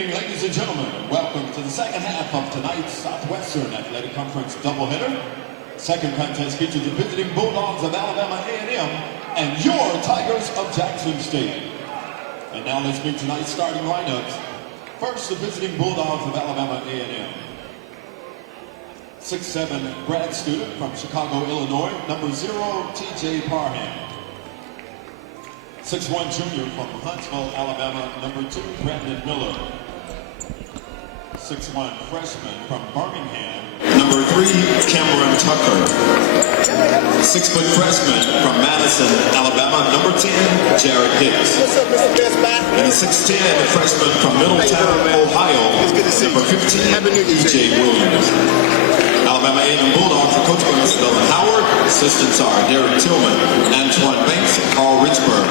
evening, ladies and gentlemen. Welcome to the second half of tonight's Southwestern Athletic Conference doubleheader. Second contest features the visiting Bulldogs of Alabama A&M and your Tigers of Jackson State. And now let's meet tonight's starting lineups. First, the visiting Bulldogs of Alabama A&M. 6'7" grad student from Chicago, Illinois, number 0, T.J. Parham. 6'1" junior from Huntsville, Alabama, number 2, Brandon Miller. 6'1" freshman from Birmingham, number 3, Cameron Tucker. 6-foot freshman from Madison, Alabama, number 10, Jared Hicks. And a 6'10" freshman from Middletown, Ohio, number 15, E.J. Williams. Alabama A&M Bulldogs, the coach is Dylan Howard. Assistants are Derek Tillman, Antoine Banks, and Carl Richburg.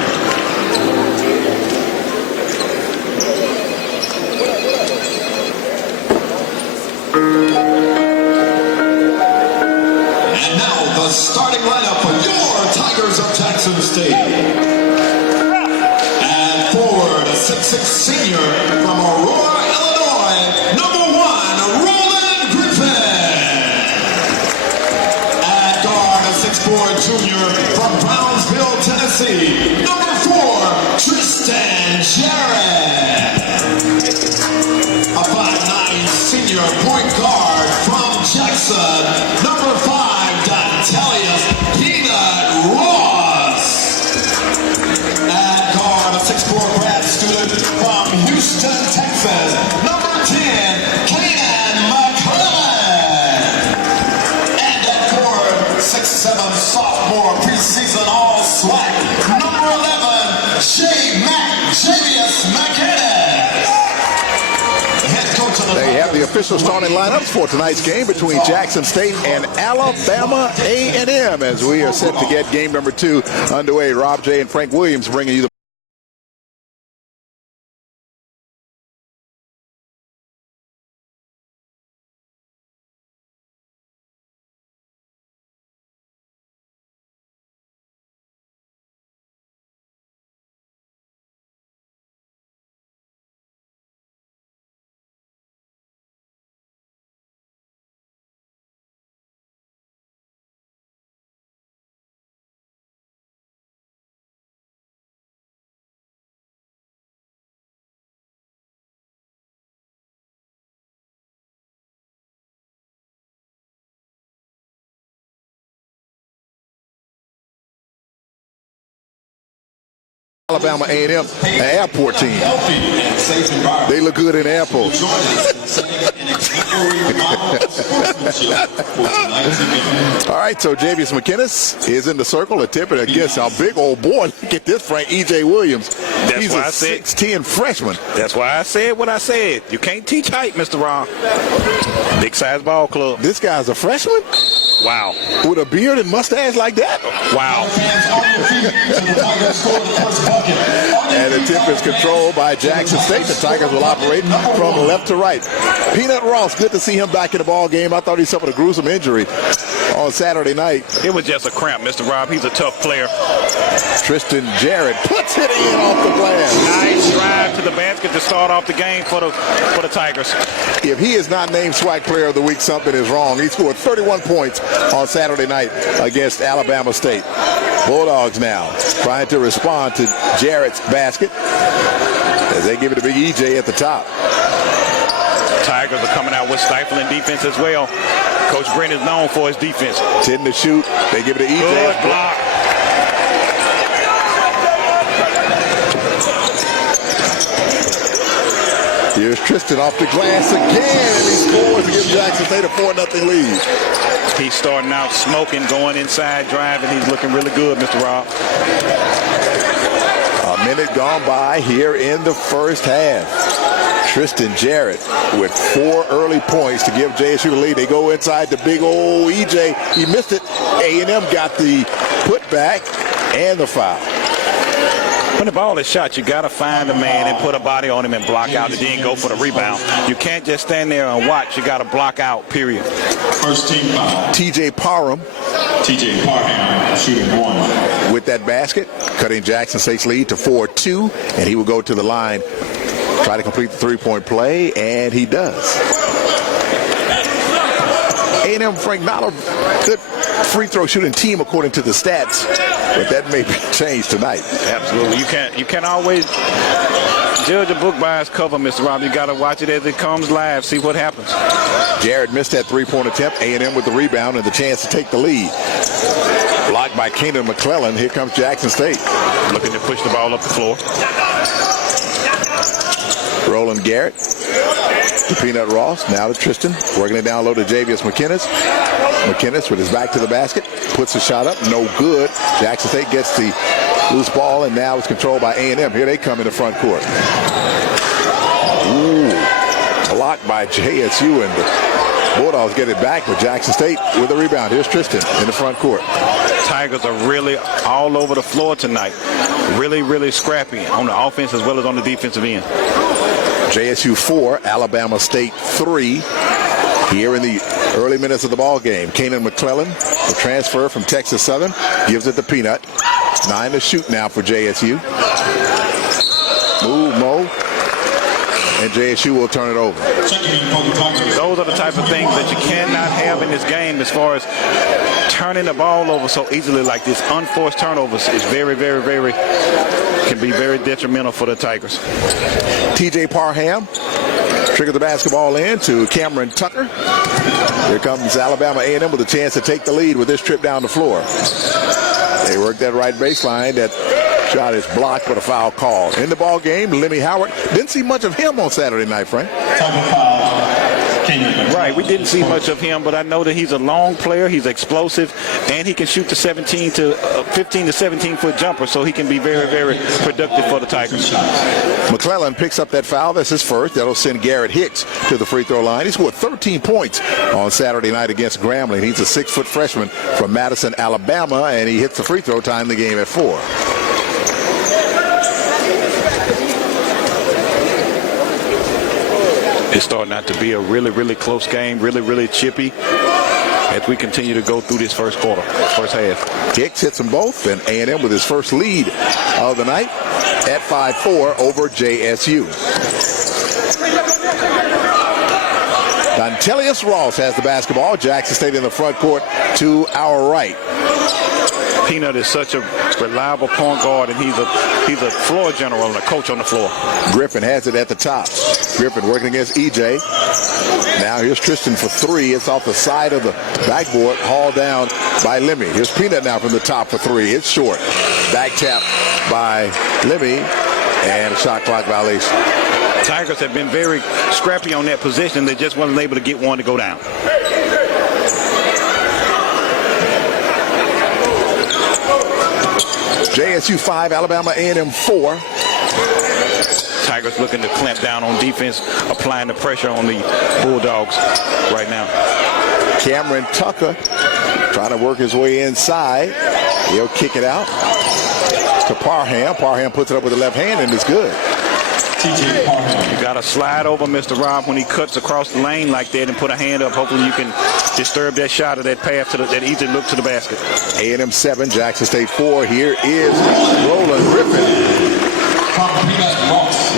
And now the starting lineup for your Tigers of Jackson State. And forward, a 6'6" senior from Aurora, Illinois, number 1, Roland Griffin. At guard, a 6'4" junior from Brownsville, Tennessee, number 4, Tristan Jarrett. A 5'9" senior point guard from Jackson, number 5, Dantelius Peanut Ross. At guard, a 6'4" grad student from Houston, Texas, number 10, Kanan McClellan. And at forward, 6'7" sophomore preseason All-SWAC, number 11, Javius McKinnon. They have the official starting lineups for tonight's game between Jackson State and Alabama A&M as we are set to get game number 2 underway. Rob J. and Frank Williams bringing you the Alabama A&M airport team. They look good in airports. All right, so Javius McKinnon is in the circle, a tip and against our big old boy. Look at this, Frank, E.J. Williams. He's a 6'10" freshman. That's why I said what I said. You can't teach height, Mr. Ron. Big size ball club. This guy's a freshman? Wow. With a beard and mustache like that? Wow. And the tip is controlled by Jackson State. The Tigers will operate from left to right. Peanut Ross, good to see him back in the ball game. I thought he suffered a gruesome injury on Saturday night. It was just a cramp, Mr. Rob. He's a tough player. Tristan Jarrett puts it in off the glass. Nice drive to the basket to start off the game for the Tigers. If he is not named SWAC Player of the Week, something is wrong. He scored 31 points on Saturday night against Alabama State. Bulldogs now trying to respond to Jarrett's basket as they give it to Big EJ at the top. Tigers are coming out with stifling defense as well. Coach Brent is known for his defense. 10 to shoot. They give it to EJ. Good block. Here's Tristan off the glass again, and he scores to give Jackson State a 4-0 lead. He's starting out smoking, going inside, driving. He's looking really good, Mr. Rob. A minute gone by here in the first half. Tristan Jarrett with 4 early points to give JSU the lead. They go inside the big old EJ. He missed it. A&M got the putback and the foul. When the ball is shot, you got to find a man and put a body on him and block out and then go for the rebound. You can't just stand there and watch. You got to block out, period. First team foul. T.J. Parham. T.J. Parham shooting 1. With that basket, cutting Jackson State's lead to 4-2, and he will go to the line Try to complete the three-point play, and he does. A&M, Frank, not a good free throw shooting team according to the stats, but that may be changed tonight. Absolutely. You can't always judge a book by its cover, Mr. Rob. You got to watch it as it comes live, see what happens. Jared missed that three-point attempt. A&M with the rebound and the chance to take the lead. Blocked by Keenan McClellan. Here comes Jackson State. Looking to push the ball up the floor. Roland Garrett to Peanut Ross. Now to Tristan. Working it down low to Javius McKinnis. McKinnis with his back to the basket. Puts the shot up. No good. Jackson State gets the loose ball, and now it's controlled by A&M. Here they come in the front court. Ooh. Blocked by JSU, and the Bulldogs get it back, but Jackson State with the rebound. Here's Tristan in the front court. Tigers are really all over the floor tonight. Really, really scrappy on the offense as well as on the defensive end. JSU 4, Alabama State 3. Here in the early minutes of the ball game. Keenan McClellan, the transfer from Texas Southern, gives it to Peanut. 9 to shoot now for JSU. Move, Mo. And JSU will turn it over. Those are the type of things that you cannot have in this game as far as turning the ball over so easily like this. Unforced turnovers is very, very, very, can be very detrimental for the Tigers. TJ Parham triggered the basketball in to Cameron Tucker. Here comes Alabama A&M with a chance to take the lead with this trip down the floor. They work that right baseline. That shot is blocked, but a foul call. In the ball game, Lemmy Howard. Didn't see much of him on Saturday night, Frank. Right, we didn't see much of him, but I know that he's a long player. He's explosive, and he can shoot the 15 to 17-foot jumper, so he can be very, very productive for the Tigers. McClellan picks up that foul. That's his first. That'll send Garrett Hicks to the free throw line. He scored 13 points on Saturday night against Grambling. He's a 6-foot freshman from Madison, Alabama, and he hits the free throw, tying the game at 4. It's starting out to be a really, really close game, really, really chippy as we continue to go through this first half. Hicks hits them both, and A&M with his first lead of the night at 5-4 over JSU. Dontelius Ross has the basketball. Jackson State in the front court to our right. Peanut is such a reliable point guard, and he's a floor general and a coach on the floor. Griffin has it at the top. Griffin working against EJ. Now here's Tristan for 3. It's off the side of the backboard, hauled down by Lemmy. Here's Peanut now from the top for 3. It's short. Back tap by Lemmy, and a shot clock violation. Tigers have been very scrappy on that position. They just wasn't able to get one to go down. JSU 5, Alabama A&M 4. Tigers looking to clamp down on defense, applying the pressure on the Bulldogs right now. Cameron Tucker trying to work his way inside. He'll kick it out to Parham. Parham puts it up with the left hand, and it's good. You got to slide over Mr. Rob when he cuts across the lane like that and put a hand up. Hopefully you can disturb that shot or that path to that easy look to the basket. A&M 7, Jackson State 4. Here is Roland Griffin.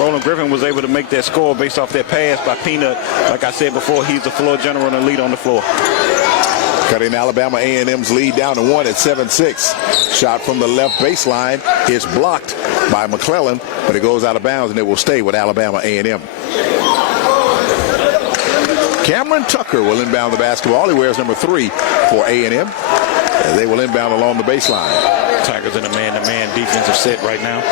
Roland Griffin was able to make that score based off that pass by Peanut. Like I said before, he's the floor general and the lead on the floor. Cutting Alabama A&M's lead down to 1 at 7-6. Shot from the left baseline is blocked by McClellan, but it goes out of bounds, and it will stay with Alabama A&M. Cameron Tucker will inbound the basketball. He wears number 3 for A&M. And they will inbound along the baseline. Tigers in a man-to-man defensive set right now.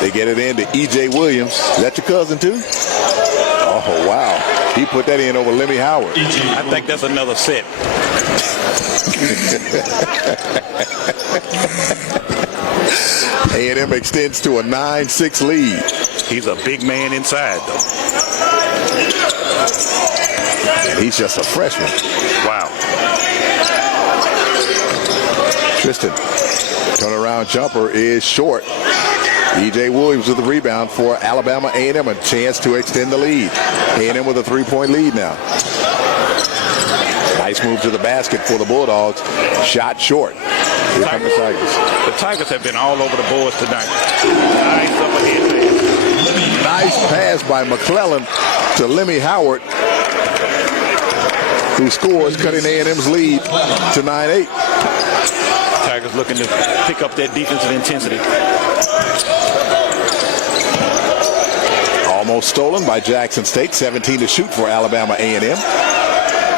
They get it in to E.J. Williams. Is that your cousin, too? Oh, wow. He put that in over Lemmy Howard. I think that's another set. A&M extends to a 9-6 lead. He's a big man inside, though. And he's just a freshman. Wow. Tristan, turnaround jumper is short. E.J. Williams with the rebound for Alabama A&M, a chance to extend the lead. A&M with a 3-point lead now. Nice move to the basket for the Bulldogs. Shot short. Here come the Tigers. The Tigers have been all over the boards tonight. Nice up ahead pass. Nice pass by McClellan to Lemmy Howard, who scores, cutting A&M's lead to 9-8. Tigers looking to pick up that defensive intensity. Almost stolen by Jackson State. 17 to shoot for Alabama A&M.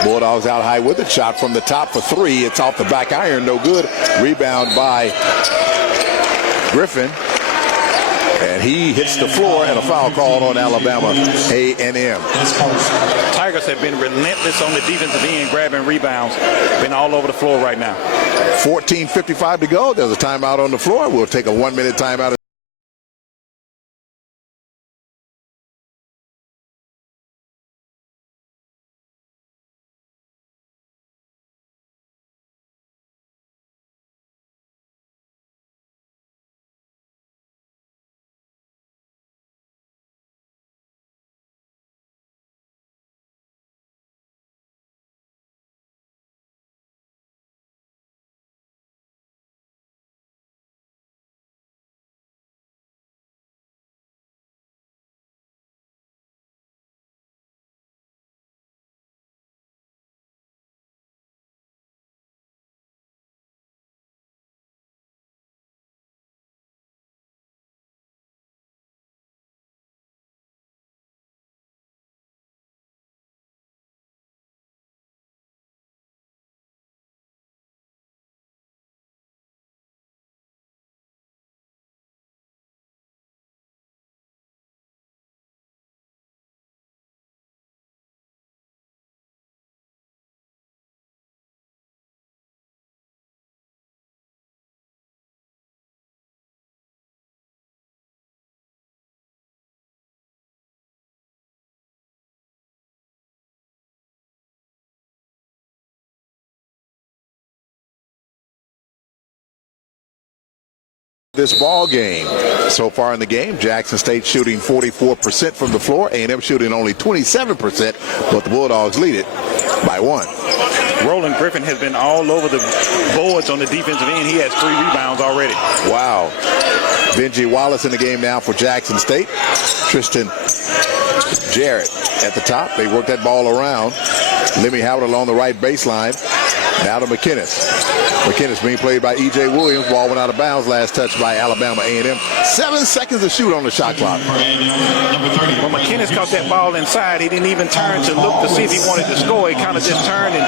Bulldogs out high with it. Shot from the top for three. It's off the back iron. No good. Rebound by Griffin. And he hits the floor, and a foul called on Alabama A&M. Tigers have been relentless on the defensive end, grabbing rebounds. Been all over the floor right now. 14:55 to go. There's a timeout on the floor. We'll take a 1-minute timeout. This ball game. So far in the game, Jackson State shooting 44% from the floor. A&M shooting only 27%, but the Bulldogs lead it by 1. Roland Griffin has been all over the boards on the defensive end. He has 3 rebounds already. Wow. Benji Wallace in the game now for Jackson State. Tristan Jarrett at the top. They work that ball around. Lemmy Howard along the right baseline. Now to McKinnis. McKinnis being played by E.J. Williams. Ball went out of bounds. Last touch by Alabama A&M. 7 seconds to shoot on the shot clock. When McKinnis caught that ball inside, he didn't even turn to look to see if he wanted to score. He kind of just turned and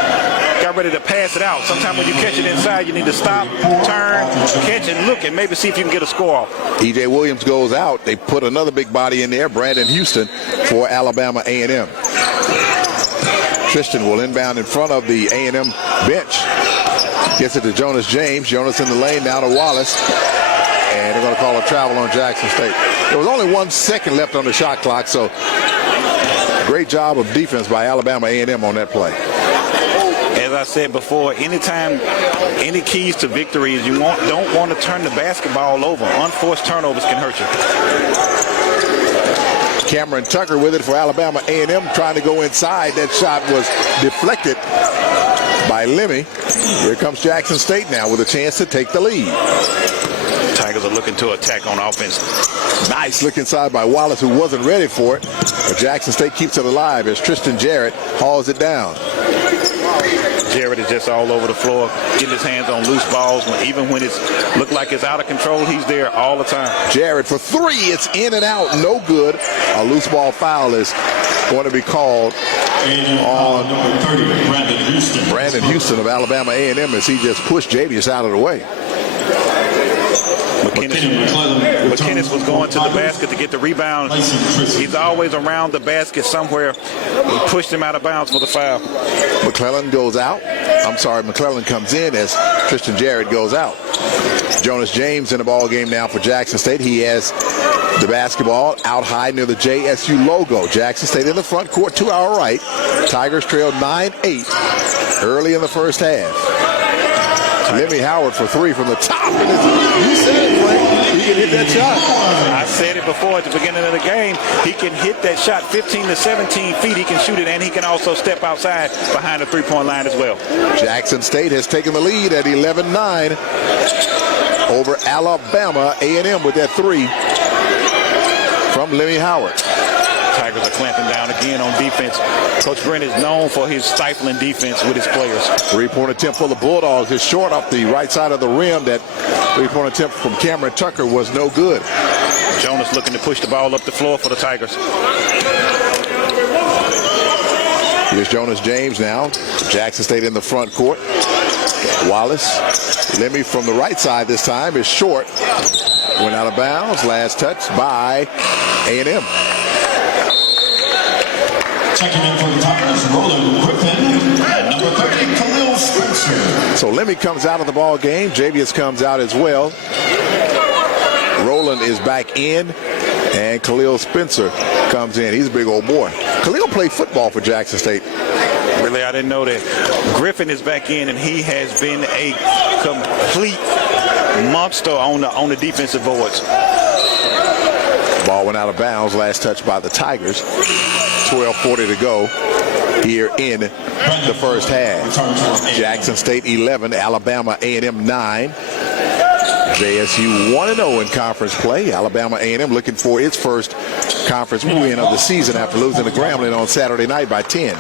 got ready to pass it out. Sometimes when you catch it inside, you need to stop, turn, catch, and look, and maybe see if you can get a score off. E.J. Williams goes out. They put another big body in there, Brandon Houston, for Alabama A&M. Tristan will inbound in front of the A&M bench. Gets it to Jonas James. Jonas in the lane, now to Wallace. And they're going to call a travel on Jackson State. There was only 1 second left on the shot clock, so great job of defense by Alabama A&M on that play. As I said before, anytime, any keys to victory is you don't want to turn the basketball over. Unforced turnovers can hurt you. Cameron Tucker with it for Alabama A&M, trying to go inside. That shot was deflected by Lemmy. Here comes Jackson State now with a chance to take the lead. Tigers are looking to attack on offense. Nice look inside by Wallace, who wasn't ready for it. But Jackson State keeps it alive as Tristan Jarrett hauls it down. Jarrett is just all over the floor, getting his hands on loose balls. Even when it's looked like it's out of control, he's there all the time. Jarrett for 3. It's in and out. No good. A loose ball foul is going to be called on number 30, Brandon Houston of Alabama A&M as he just pushed Javius out of the way. McKinnis was going to the basket to get the rebound. He's always around the basket somewhere. He pushed him out of bounds for the foul. McClellan goes out. McClellan comes in as Tristan Jarrett goes out. Jonas James in the ball game now for Jackson State. He has the basketball out high near the JSU logo. Jackson State in the front court to our right. Tigers trailed 9-8 early in the first half. Lemmy Howard for 3 from the top. You said it, Frank. He can hit that shot. I said it before at the beginning of the game. He can hit that shot 15 to 17 feet. He can shoot it, and he can also step outside behind the three-point line as well. Jackson State has taken the lead at 11-9 over Alabama. A&M with that three from Lemmy Howard. Tigers are clamping down again on defense. Coach Brent is known for his stifling defense with his players. Three-point attempt for the Bulldogs is short off the right side of the rim. That three-point attempt from Cameron Tucker was no good. Jonas looking to push the ball up the floor for the Tigers. Here's Jonas James now. Jackson State in the front court. Wallace. Lemmy from the right side this time is short. Went out of bounds. Last touch by A&M. Checking in for the Tigers, Roland Griffin, and number 30, Khalil Spencer. So Lemmy comes out of the ball game. Javius comes out as well. Roland is back in, and Khalil Spencer comes in. He's a big old boy. Khalil played football for Jackson State. Really, I didn't know that. Griffin is back in, and he has been a complete monster on the defensive boards. Ball went out of bounds. Last touch by the Tigers. 12:40 to go here in the first half. Jackson State 11, Alabama A&M 9. JSU 1-0 in conference play. Alabama A&M looking for its first conference win of the season after losing to Grambling on Saturday night by 10.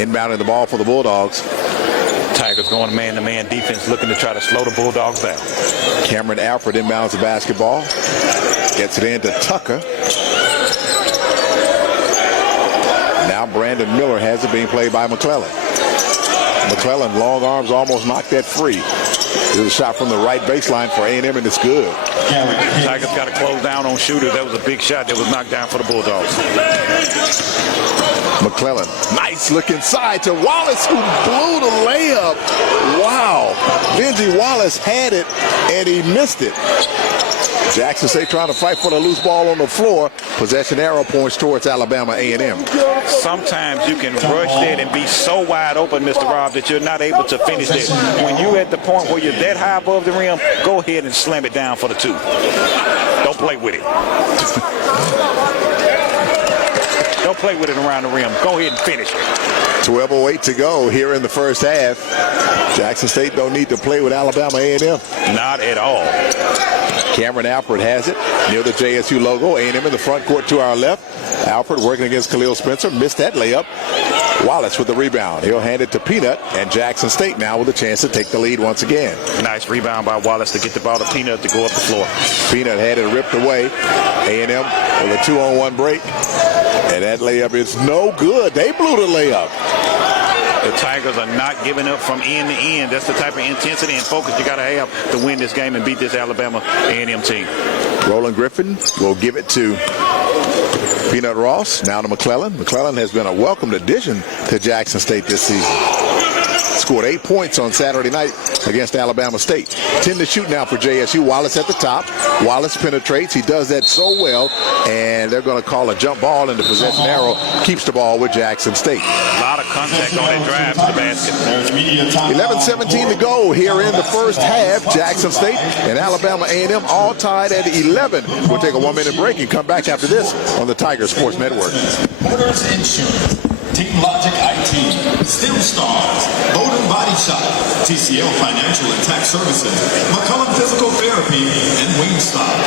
Inbounding the ball for the Bulldogs. Tigers going man-to-man defense, looking to try to slow the Bulldogs down. Cameron Alford inbounds the basketball. Gets it into Tucker. Now Brandon Miller has it, being played by McClellan. McClellan, long arms, almost knocked that free. There's a shot from the right baseline for A&M, and it's good. Tigers got to close down on shooters. That was a big shot that was knocked down for the Bulldogs. McClellan, nice look inside to Wallace, who blew the layup. Wow. Benji Wallace had it, and he missed it. Jackson State trying to fight for the loose ball on the floor. Possession arrow points towards Alabama A&M. Sometimes you can rush that and be so wide open, Mr. Rob, that you're not able to finish it. When you're at the point where you're that high above the rim, go ahead and slam it down for the two. Don't play with it. Don't play with it around the rim. Go ahead and finish it. 12:08 to go here in the first half. Jackson State don't need to play with Alabama A&M. Not at all. Cameron Alford has it near the JSU logo. A&M in the front court to our left. Alford working against Khalil Spencer. Missed that layup. Wallace with the rebound. He'll hand it to Peanut, and Jackson State now with a chance to take the lead once again. Nice rebound by Wallace to get the ball to Peanut to go up the floor. Peanut had it ripped away. A&M with a 2-on-1 break. And that layup is no good. They blew the layup. The Tigers are not giving up from end to end. That's the type of intensity and focus you got to have to win this game and beat this Alabama A&M team. Roland Griffin will give it to Peanut Ross. Now to McClellan. McClellan has been a welcomed addition to Jackson State this season. Scored 8 points on Saturday night against Alabama State. 10 to shoot now for JSU. Wallace at the top. Wallace penetrates. He does that so well. And they're going to call a jump ball, and the possession arrow keeps the ball with Jackson State. A lot of contact on that drive to the basket. 11:17 to go here in the first half. Jackson State and Alabama A&M all tied at 11. We'll take a 1-minute break and come back after this on the Tiger Sports Network. Motors Insurance, Team Logic IT, Stem Stars, Bowden Body Shop, TCL Financial and Tax Services, McCollum Physical Therapy, and Wingstop.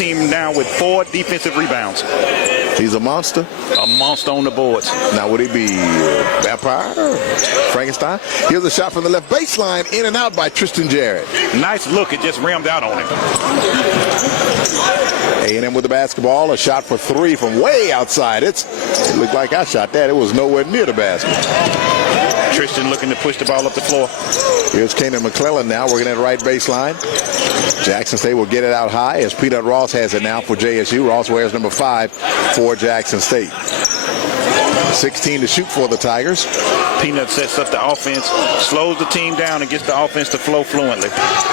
team now with 4 defensive rebounds. He's a monster. A monster on the boards. Now, would he be Vampire or Frankenstein? Here's a shot from the left baseline, in and out by Tristan Jarrett. Nice look. It just rimmed out on him. A&M with the basketball. A shot for 3 from way outside. It looked like I shot that. It was nowhere near the basket. Tristan looking to push the ball up the floor. Here's Kanan McClellan now working at right baseline. Jackson State will get it out high as Peanut Ross has it now for JSU. Ross wears number 5 for Jackson State. 16 to shoot for the Tigers. Peanut sets up the offense, slows the team down, and gets the offense to flow fluently.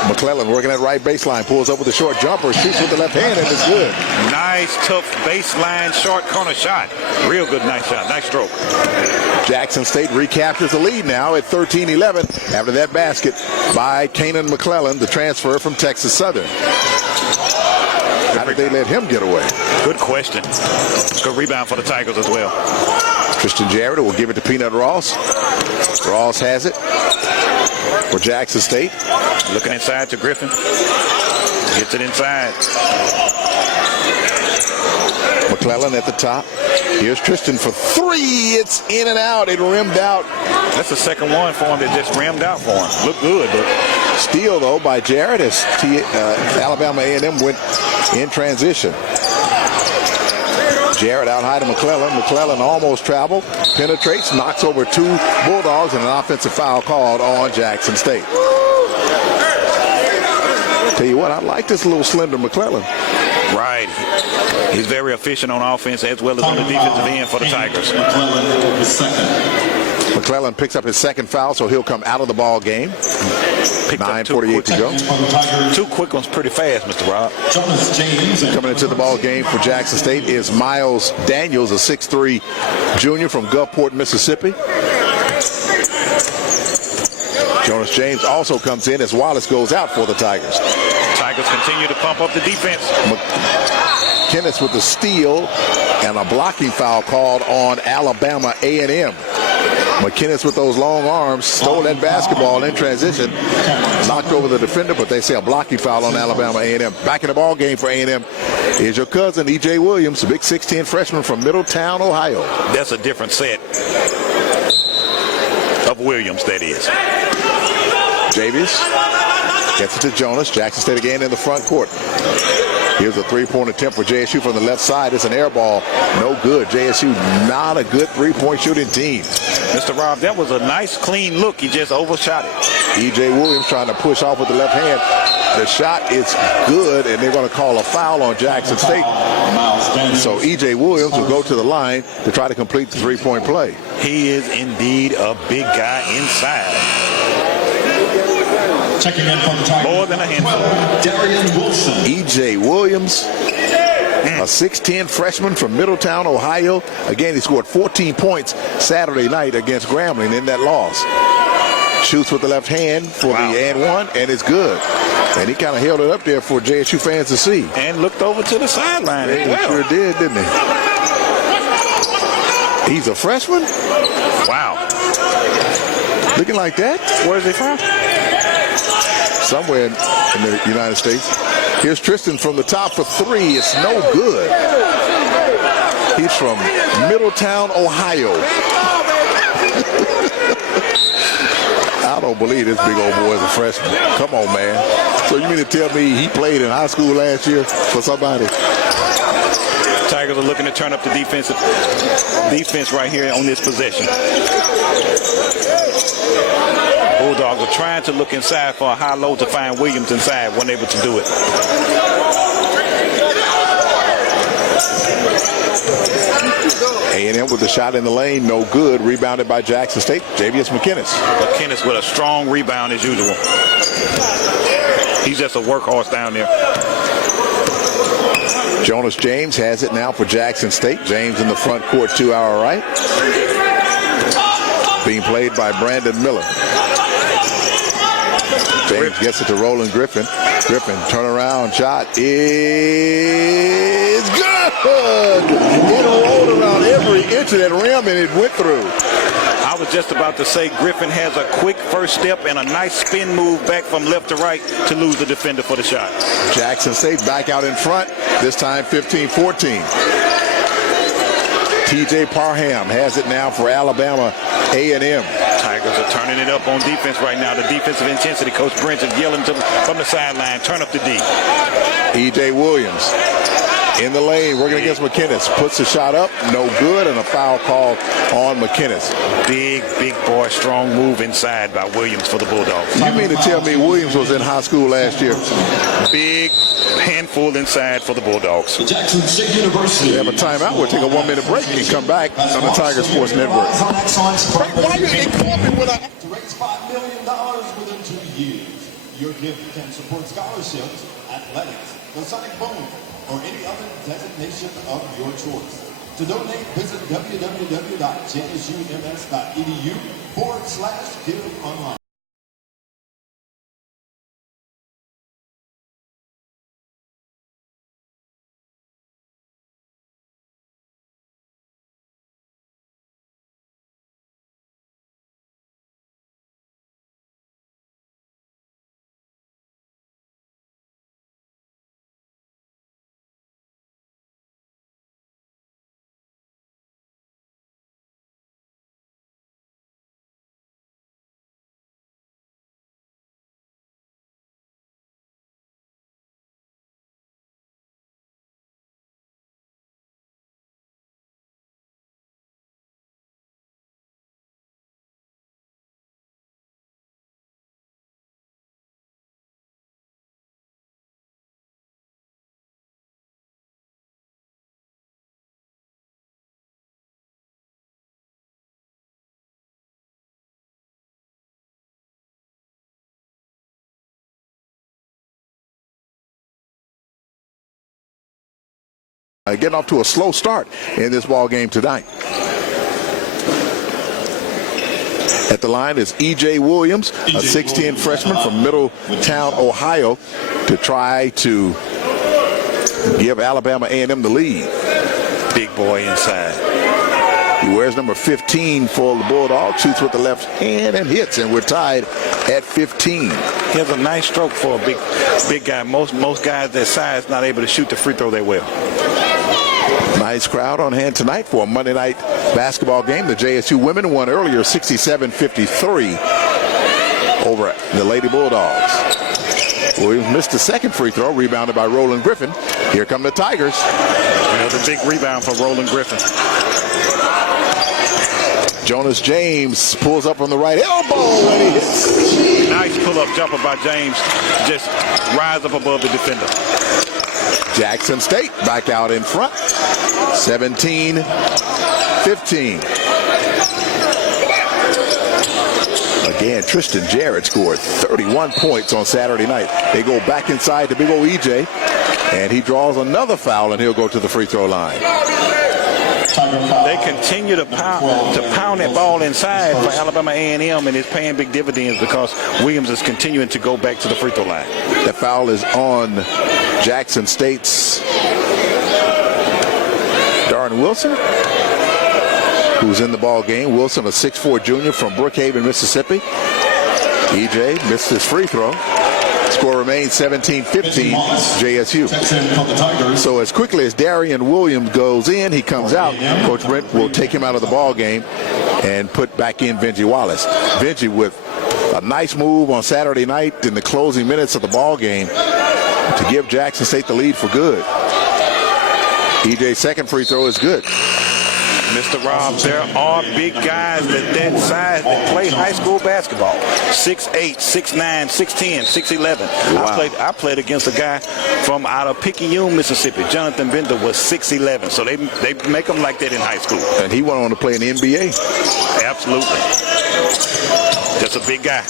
McClellan working at right baseline, pulls up with a short jumper, shoots with the left hand, and it's good. Nice, tough baseline short corner shot. Real good, nice shot, nice stroke. Jackson State recaptures the lead now at 13-11 after that basket by Kanan McClellan, the transfer from Texas Southern. How did they let him get away? Good question. Good rebound for the Tigers as well. Tristan Jarrett will give it to Peanut Ross. Ross has it for Jackson State. Looking inside to Griffin. Gets it inside. McClellan at the top. Here's Tristan for 3. It's in and out. It rimmed out. That's the second one for him that just rimmed out for him. Looked good, but steal, though, by Jarrett as Alabama A&M went in transition. Jarrett out high to McClellan. McClellan almost traveled, penetrates, knocks over 2 Bulldogs, and an offensive foul called on Jackson State. Tell you what, I like this little slender McClellan. Right. He's very efficient on offense as well as on the defensive end for the Tigers. McClellan picks up his second foul, so he'll come out of the ball game. 9:48 to go. 2 quick ones pretty fast, Mr. Rob. Coming into the ball game for Jackson State is Miles Daniels, a 6'3" junior from Gulfport, Mississippi. Jonas James also comes in as Wallace goes out for the Tigers. Tigers continue to pump up the defense. McKinnis with the steal and a blocking foul called on Alabama A&M. McKinnis with those long arms stole that basketball in transition, knocked over the defender, but they say a blocking foul on Alabama A&M. Back in the ball game for A&M is your cousin, E.J. Williams, a big 6'10" freshman from Middletown, Ohio. That's a different set of Williams, that is. Javius gets it to Jonas. Jackson State again in the front court. Here's a 3-point attempt for JSU from the left side. It's an air ball. No good. JSU not a good 3-point shooting team. Mr. Rob, that was a nice, clean look. He just overshot it. E.J. Williams trying to push off with the left hand. The shot is good, and they're going to call a foul on Jackson State. So E.J. Williams will go to the line to try to complete the 3-point play. He is indeed a big guy inside. Checking in from the Tigers. More than a handful. Darian Wilson. E.J. Williams, a 6'10" freshman from Middletown, Ohio. Again, he scored 14 points Saturday night against Grambling in that loss. Shoots with the left hand for the and one, and it's good. And he kind of held it up there for JSU fans to see. And looked over to the sideline. He sure did, didn't he? He's a freshman? Wow. Looking like that? Where's he from? Somewhere in the United States. Here's Tristan from the top for 3. It's no good. He's from Middletown, Ohio. I don't believe this big old boy is a freshman. Come on, man. So you mean to tell me he played in high school last year for somebody? Tigers are looking to turn up the defense right here on this possession. Bulldogs are trying to look inside for a high low to find Williams inside. Wasn't able to do it. A&M with the shot in the lane, no good. Rebounded by Jackson State. Javius McKinnis. McKinnis with a strong rebound as usual. He's just a workhorse down there. Jonas James has it now for Jackson State. James in the front court to our right. Being played by Brandon Miller. James gets it to Roland Griffin. Griffin, turnaround shot is good. It rolled around every inch of that rim and it went through. I was just about to say Griffin has a quick first step and a nice spin move back from left to right to lose the defender for the shot. Jackson State back out in front, this time 15-14. TJ Parham has it now for Alabama A&M. Tigers are turning it up on defense right now. The defensive intensity, Coach Brent is yelling from the sideline, turn up the D. E.J. Williams in the lane, working against McInnes. Puts the shot up, no good, and a foul call on McInnes. Big boy, strong move inside by Williams for the Bulldogs. You mean to tell me Williams was in high school last year? Big handful inside for the Bulldogs. Jackson State University. We have a timeout. We'll take a 1-minute break and come back on the Tiger Sports Network. Why are they pumping with a... To raise $5 million within 2 years. Your gift can support scholarships, athletics, the Sonic Boom, or any other designation of your choice. To donate, visit www.jsums.edu/give online. Getting off to a slow start in this ball game tonight. At the line is E.J. Williams, a 6'10" freshman from Middletown, Ohio, to try to give Alabama A&M the lead. Big boy inside. He wears number 15 for the Bulldogs, shoots with the left hand and hits, and we're tied at 15. He has a nice stroke for a big guy. Most guys that size not able to shoot the free throw that well. Nice crowd on hand tonight for a Monday night basketball game. The JSU women won earlier 67-53 over the Lady Bulldogs. Williams missed the second free throw, rebounded by Roland Griffin. Here come the Tigers. Another big rebound for Roland Griffin. Jonas James pulls up on the right elbow and he hits. Nice pull-up jumper by James. Just rise up above the defender. Jackson State back out in front, 17-15. Again, Tristan Jarrett scored 31 points on Saturday night. They go back inside to big old EJ, and he draws another foul, and he'll go to the free throw line. They continue to pound that ball inside for Alabama A&M, and it's paying big dividends because Williams is continuing to go back to the free throw line. The foul is on Jackson State's Darren Wilson, who's in the ball game. Wilson, a 6'4" junior from Brookhaven, Mississippi. EJ missed his free throw. Score remains 17-15 JSU. So as quickly as Darian Williams goes in, he comes out. Coach Brent will take him out of the ball game and put back in Benji Wallace. Benji with a nice move on Saturday night in the closing minutes of the ball game to give Jackson State the lead for good. EJ's second free throw is good. Mr. Rob, there are big guys that size that play high school basketball. 6'8", 6'9", 6'10", 6'11". Wow. I played against a guy from out of Picayune, Mississippi. Jonathan Bender was 6'11", so they make them like that in high school. And he went on to play in the NBA. Absolutely. Just a big guy.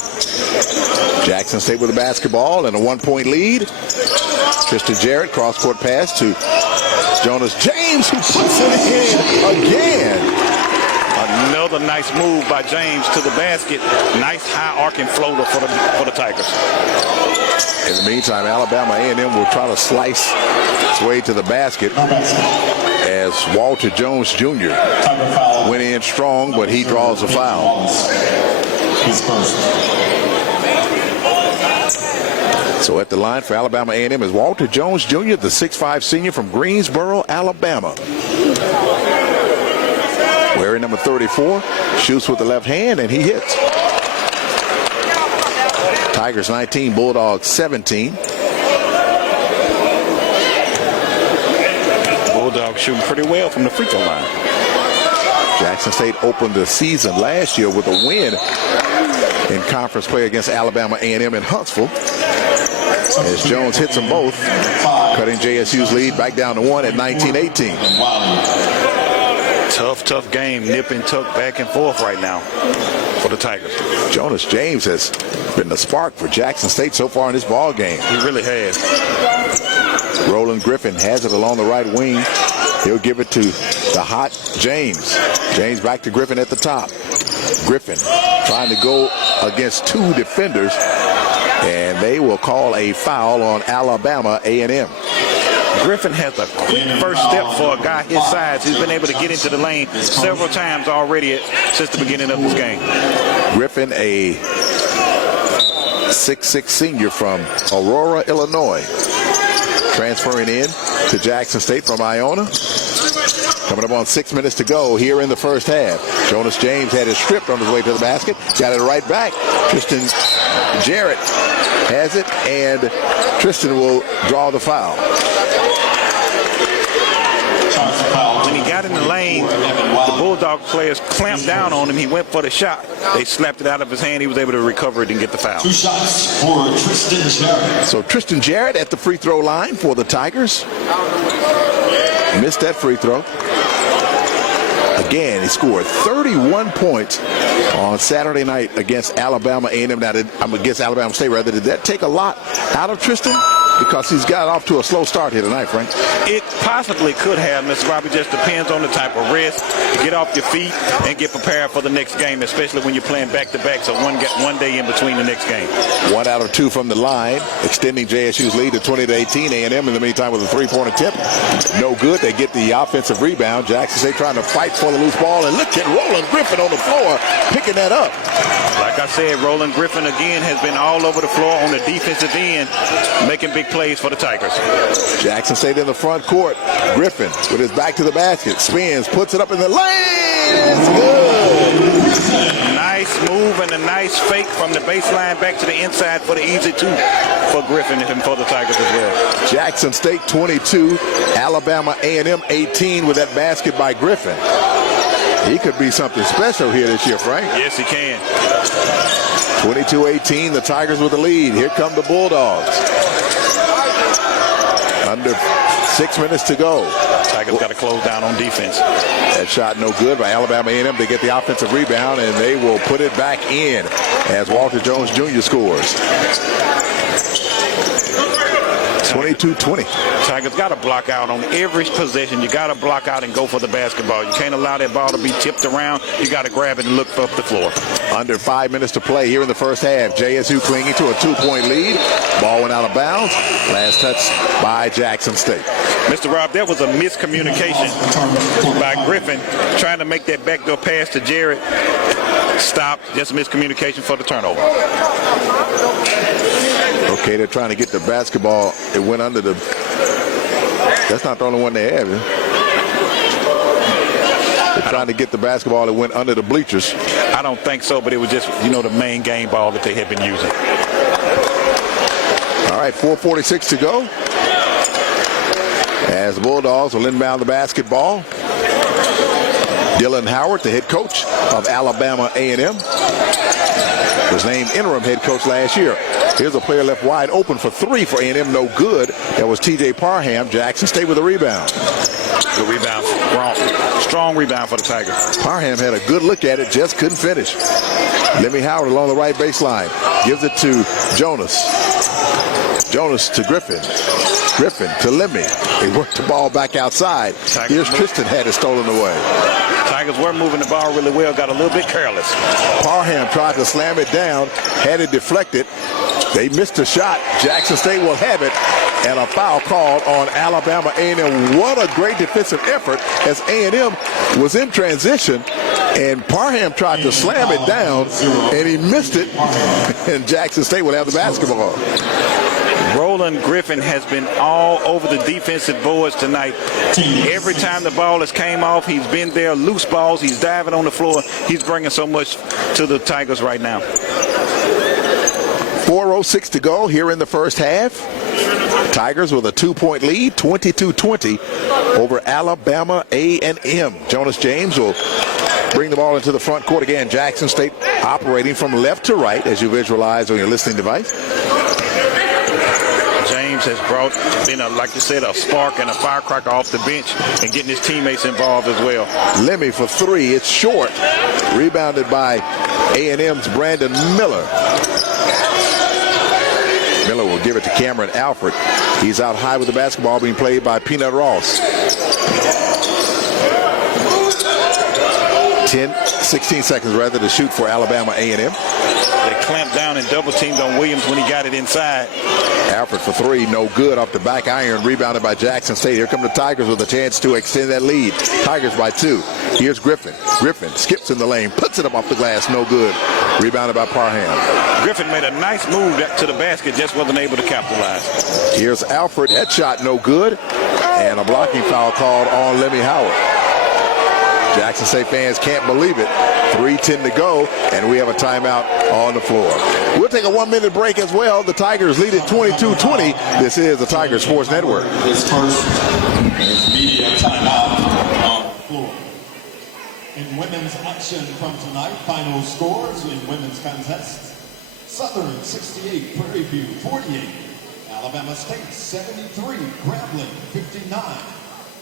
Jackson State with the basketball and a 1-point lead. Tristan Jarrett, cross-court pass to Jonas James, who puts it in again. Another nice move by James to the basket. Nice high arcing floater for the Tigers. In the meantime, Alabama A&M will try to slice its way to the basket as as Walter Jones Jr. went in strong, but he draws a foul. He's first. So at the line for Alabama A&M is Walter Jones Jr., the 6'5 senior from Greensboro, Alabama. Wearing number 34, shoots with the left hand, and he hits. Tigers 19, Bulldogs 17. Bulldogs shooting pretty well from the free throw line. Jackson State opened the season last year with a win in conference play against Alabama A&M in Huntsville, as Jones hits them both, cutting JSU's lead back down to 1 at 19-18. Tough game, nip and tuck back and forth right now for the Tigers. Jonas James has been the spark for Jackson State so far in this ball game. He really has. Roland Griffin has it along the right wing. He'll give it to the hot James. James back to Griffin at the top. Griffin trying to go against two defenders, and they will call a foul on Alabama A&M. Griffin has a quick first step for a guy his size. He's been able to get into the lane several times already since the beginning of this game. Griffin, a 6'6 senior from Aurora, Illinois, transferring in to Jackson State from Iona. Coming up on 6 minutes to go here in the first half. Jonas James had it stripped on his way to the basket. Got it right back. Tristan Jarrett has it, and Tristan will draw the foul. When he got in the lane, the Bulldog players clamped down on him. He went for the shot. They slapped it out of his hand. He was able to recover it and get the foul. 2 shots for Tristan Jarrett. So Tristan Jarrett at the free throw line for the Tigers. Missed that free throw. Again, he scored 31 points on Saturday night against Alabama A&M. Now, against Alabama State, rather. Did that take a lot out of Tristan? Because he's got off to a slow start here tonight, Frank. It possibly could have, Mr. Robbie. Just depends on the type of rest. Get off your feet and get prepared for the next game, especially when you're playing back-to-back, so one day in between the next game. 1 out of 2 from the line, extending JSU's lead to 20-18. A&M in the meantime with a three-point attempt. No good. They get the offensive rebound. Jackson State trying to fight for the loose ball, and look at Roland Griffin on the floor picking that up. Like I said, Roland Griffin again has been all over the floor on the defensive end, making big plays for the Tigers. Jackson State in the front court. Griffin with his back to the basket. Spins, puts it up in the lane. It's good. Nice move and a nice fake from the baseline back to the inside for the easy two for Griffin and for the Tigers as well. Jackson State 22, Alabama A&M 18 with that basket by Griffin. He could be something special here this year, Frank. Yes, he can. 22-18, the Tigers with the lead. Here come the Bulldogs. Under 6 minutes to go. Tigers got to close down on defense. That shot no good by Alabama A&M. They get the offensive rebound, and they will put it back in as Walter Jones Jr. scores. 22-20. Tigers got to block out on every possession. You got to block out and go for the basketball. You can't allow that ball to be tipped around. You got to grab it and look up the floor. Under 5 minutes to play here in the first half. JSU clinging to a 2-point lead. Ball went out of bounds. Last touch by Jackson State. Mr. Rob, there was a miscommunication by Griffin trying to make that backdoor pass to Jarrett. Stop. Just miscommunication for the turnover. Okay, they're trying to get the basketball. It went under the... That's not the only one they have. They're trying to get the basketball that went under the bleachers. I don't think so, but it was just, the main game ball that they had been using. All right, 4:46 to go. As the Bulldogs will inbound the basketball. Dylan Howard, the head coach of Alabama A&M, was named interim head coach last year. Here's a player left wide open for 3 for A&M, no good. That was T.J. Parham. Jackson State with a rebound. Good rebound. Strong rebound for the Tigers. Parham had a good look at it, just couldn't finish. Lemmy Howard along the right baseline. Gives it to Jonas. Jonas to Griffin. Griffin to Lemmy. They worked the ball back outside. Here's Tristan had it stolen away. Tigers were moving the ball really well, got a little bit careless. Parham tried to slam it down, had it deflected. They missed a shot. Jackson State will have it, and a foul called on Alabama A&M. What a great defensive effort as A&M was in transition, and Parham tried to slam it down, and he missed it, and Jackson State will have the basketball. Roland Griffin has been all over the defensive boards tonight. Every time the ball has came off, he's been there. Loose balls, he's diving on the floor. He's bringing so much to the Tigers right now. 4:06 to go here in the first half. Tigers with a 2-point lead, 22-20 over Alabama A&M. Jonas James will bring the ball into the front court again. Jackson State operating from left to right, as you visualize on your listening device. James has been, like you said, a spark and a firecracker off the bench and getting his teammates involved as well. Lemmy for three. It's short. Rebounded by A&M's Brandon Miller. Miller will give it to Cameron Alford. He's out high with the basketball being played by Peanut Ross. 16 seconds rather to shoot for Alabama A&M. They clamped down and double teamed on Williams when he got it inside. Alford for three, no good off the back iron, rebounded by Jackson State. Here come the Tigers with a chance to extend that lead. Tigers by 2. Here's Griffin. Griffin skips in the lane, puts it up off the glass, no good. Rebounded by Parham. Griffin made a nice move to the basket, just wasn't able to capitalize. Here's Alford, that shot no good, and a blocking foul called on Lemmy Howard. Jackson State fans can't believe it. 3:10 to go, and we have a timeout on the floor. We'll take a 1-minute break as well. The Tigers lead at 22-20. This is the Tiger Sports Network. This first media timeout on the floor. In women's action from tonight, final scores in women's contests. Southern 68, Prairie View 48. Alabama State 73, Grambling 59.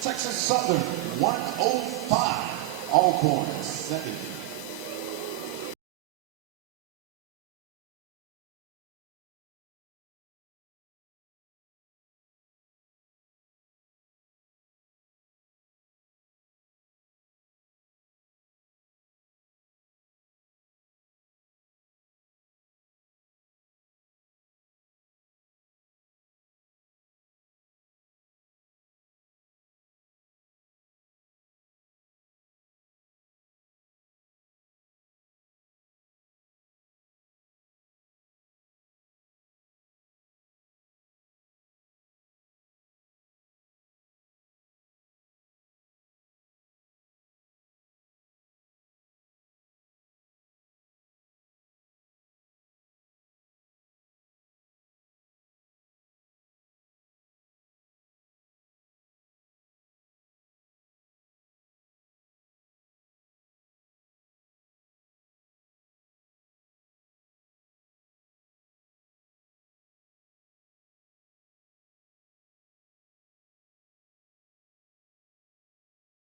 Texas Southern 105. Alcorn 70.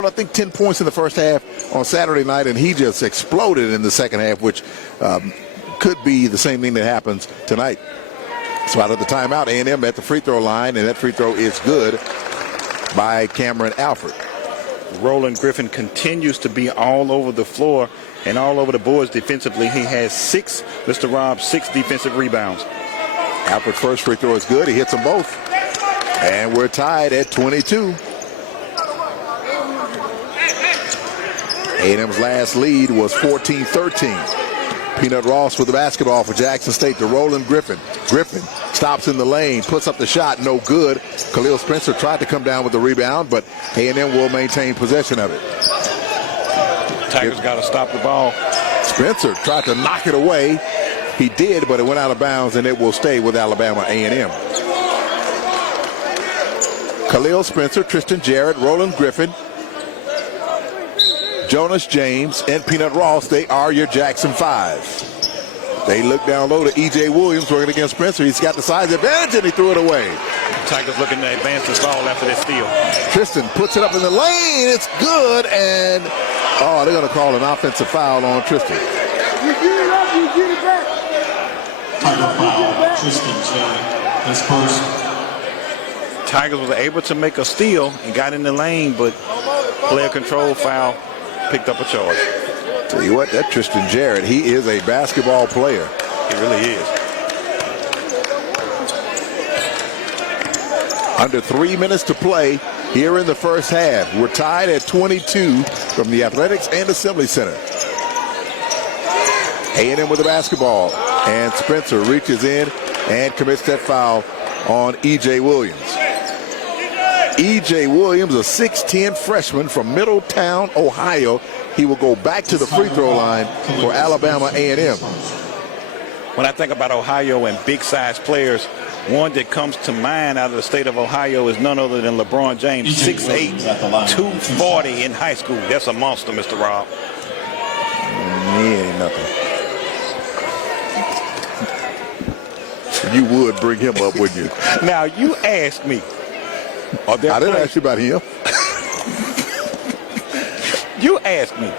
I think 10 points in the first half on Saturday night, and he just exploded in the second half, which could be the same thing that happens tonight. So out of the timeout, A&M at the free throw line, and that free throw is good by Cameron Alford. Roland Griffin continues to be all over the floor and all over the boards defensively. He has 6 defensive rebounds. Alford's first free throw is good. He hits them both. And we're tied at 22. A&M's last lead was 14-13. Peanut Ross with the basketball for Jackson State to Roland Griffin. Griffin stops in the lane, puts up the shot, no good. Khalil Spencer tried to come down with the rebound, but A&M will maintain possession of it. Tigers got to stop the ball. Spencer tried to knock it away. He did, but it went out of bounds, and it will stay with Alabama A&M. Khalil Spencer, Tristan Jarrett, Roland Griffin, Jonas James, and Peanut Ross, they are your Jackson 5. They look down low to E.J. Williams working against Spencer. He's got the size advantage, and he threw it away. Tigers looking to advance this ball after that steal. Tristan puts it up in the lane. It's good, and they're going to call an offensive foul on Tristan. You get it up, you get it back. Tiger foul, Tristan Jarrett, his first. Tigers was able to make a steal and got in the lane, but player control foul picked up a charge. Tell you what, that Tristan Jarrett, he is a basketball player. He really is. Under 3 minutes to play here in the first half. We're tied at 22 from the Athletics and Assembly Center. A&M with the basketball, and Spencer reaches in and commits that foul on E.J. Williams. E.J. Williams, a 6'10 freshman from Middletown, Ohio. He will go back to the free throw line for Alabama A&M. When I think about Ohio and big-size players, one that comes to mind out of the state of Ohio is none other than LeBron James, 6'8", 240 in high school. That's a monster, Mr. Rob. He ain't nothing. You would bring him up, wouldn't you? Now, you asked me. I didn't ask you about him. You asked me,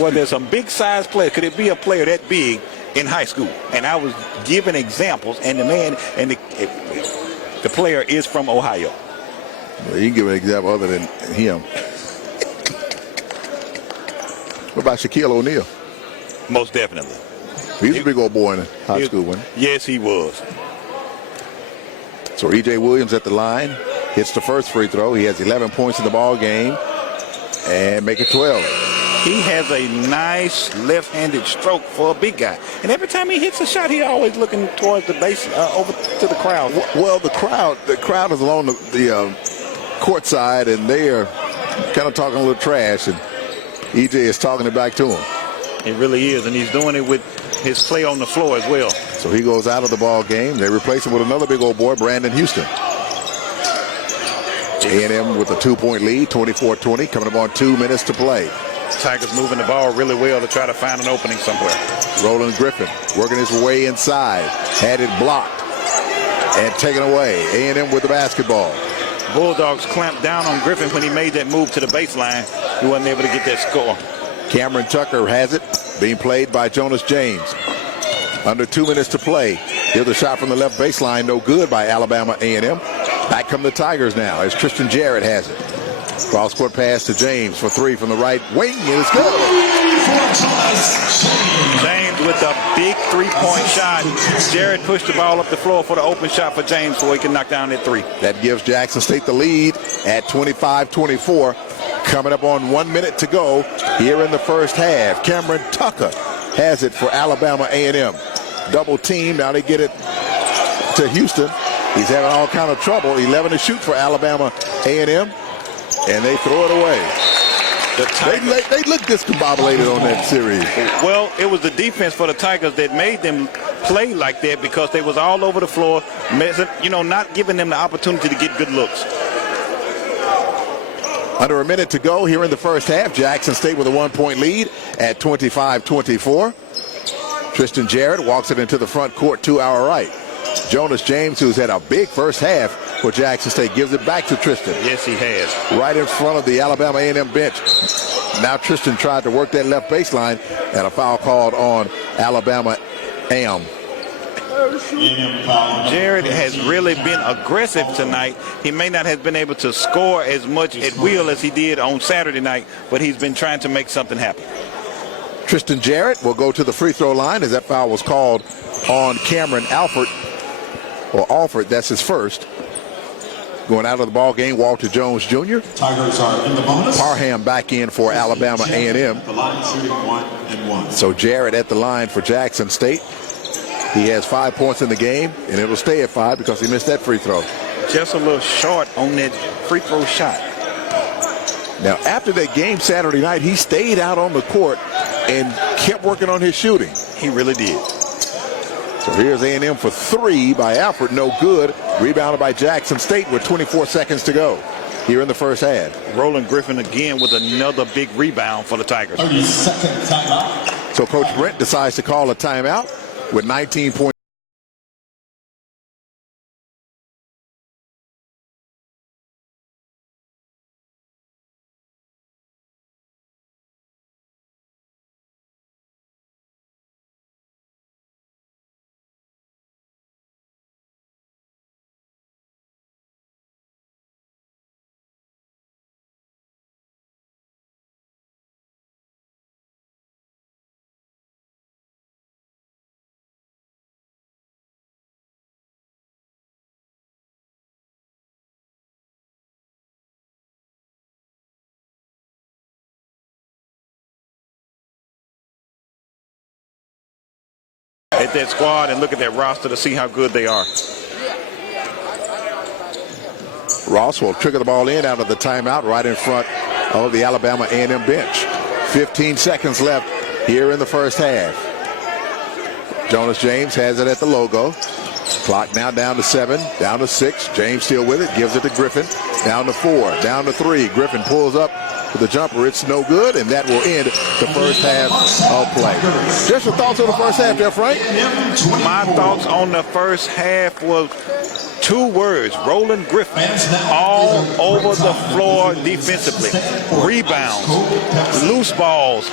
were there some big-size players? Could it be a player that big in high school? And I was giving examples, and the man and the player is from Ohio. Well, you can give an example other than him. What about Shaquille O'Neal? Most definitely. He was a big old boy in high school, wasn't he? Yes, he was. So E.J. Williams at the line, hits the first free throw. He has 11 points in the ball game, and make it 12. He has a nice left-handed stroke for a big guy. And every time he hits a shot, he's always looking towards the base, over to the crowd. Well, the crowd is along the court side, and they are kind of talking a little trash, and E.J. is talking it back to him. It really is, and he's doing it with his play on the floor as well. So he goes out of the ball game. They replace him with another big old boy, Brandon Houston. A&M with a 2-point lead, 24-20, coming up on 2 minutes to play. Tigers moving the ball really well to try to find an opening somewhere. Roland Griffin working his way inside, had it blocked and taken away. A&M with the basketball. Bulldogs clamped down on Griffin when he made that move to the baseline. He wasn't able to get that score. Cameron Tucker has it, being played by Jonas James. Under 2 minutes to play. Here's a shot from the left baseline, no good by Alabama A&M. Back come the Tigers now as Tristan Jarrett has it. Cross-court pass to James for three from the right wing, and it's good. James with a big three-point shot. Jarrett pushed the ball up the floor for the open shot for James so he can knock down that three. That gives Jackson State the lead at 25-24. Coming up on 1 minute to go here in the first half. Cameron Tucker has it for Alabama A&M. Double team. Now they get it to Houston. He's having all kind of trouble. 11 to shoot for Alabama A&M, and they throw it away. They look discombobulated on that series. Well, it was the defense for the Tigers that made them play like that because they was all over the floor, not giving them the opportunity to get good looks. Under a minute to go here in the first half. Jackson State with a 1-point lead at 25-24. Tristan Jarrett walks it into the front court to our right. Jonas James, who's had a big first half for Jackson State, gives it back to Tristan. Yes, he has. Right in front of the Alabama A&M bench. Now Tristan tried to work that left baseline, and a foul called on Alabama A&M. Jarrett has really been aggressive tonight. He may not have been able to score as much at will as he did on Saturday night, but he's been trying to make something happen. Tristan Jarrett will go to the free throw line as that foul was called on Cameron Alford. That's his first. Going out of the ball game, Walter Jones Jr. Tigers are in the bonus. Parham back in for Alabama A&M. The line shooting 1-1. So Jarrett at the line for Jackson State. He has 5 points in the game, and it'll stay at 5 because he missed that free throw. Just a little short on that free throw shot. Now, after that game Saturday night, he stayed out on the court and kept working on his shooting. He really did. So here's A&M for three by Alford, no good. Rebounded by Jackson State with 24 seconds to go here in the first half. Roland Griffin again with another big rebound for the Tigers. 30-second timeout. So Coach Brent decides to call a timeout with 19 points. at that squad and look at that roster to see how good they are. Ross will trigger the ball in out of the timeout right in front of the Alabama A&M bench. 15 seconds left here in the first half. Jonas James has it at the logo. Clock now down to 7, down to 6. James still with it, gives it to Griffin. Down to 4, down to 3. Griffin pulls up with the jumper. It's no good, and that will end the first half of play. Just your thoughts on the first half there, Frank? My thoughts on the first half was 2 words: Roland Griffin, all over the floor defensively. Rebounds, loose balls,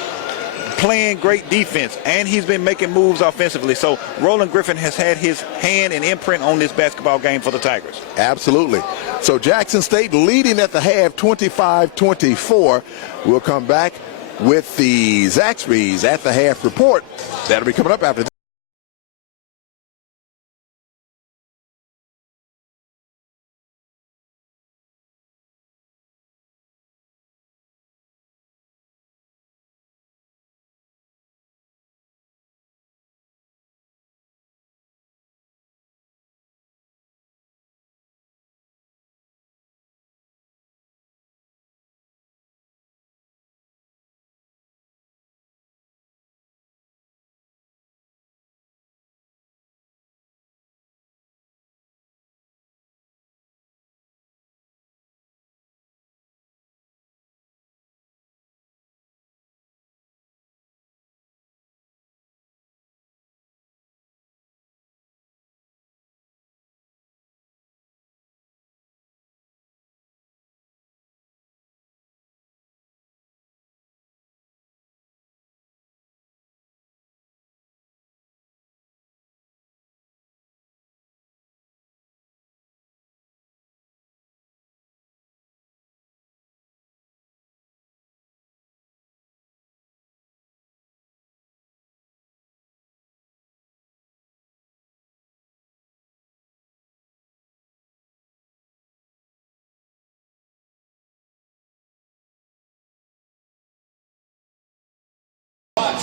playing great defense, and he's been making moves offensively. So Roland Griffin has had his hand and imprint on this basketball game for the Tigers. Absolutely. So Jackson State leading at the half 25-24. We'll come back with the Zaxby's at the half report. That'll be coming up after this.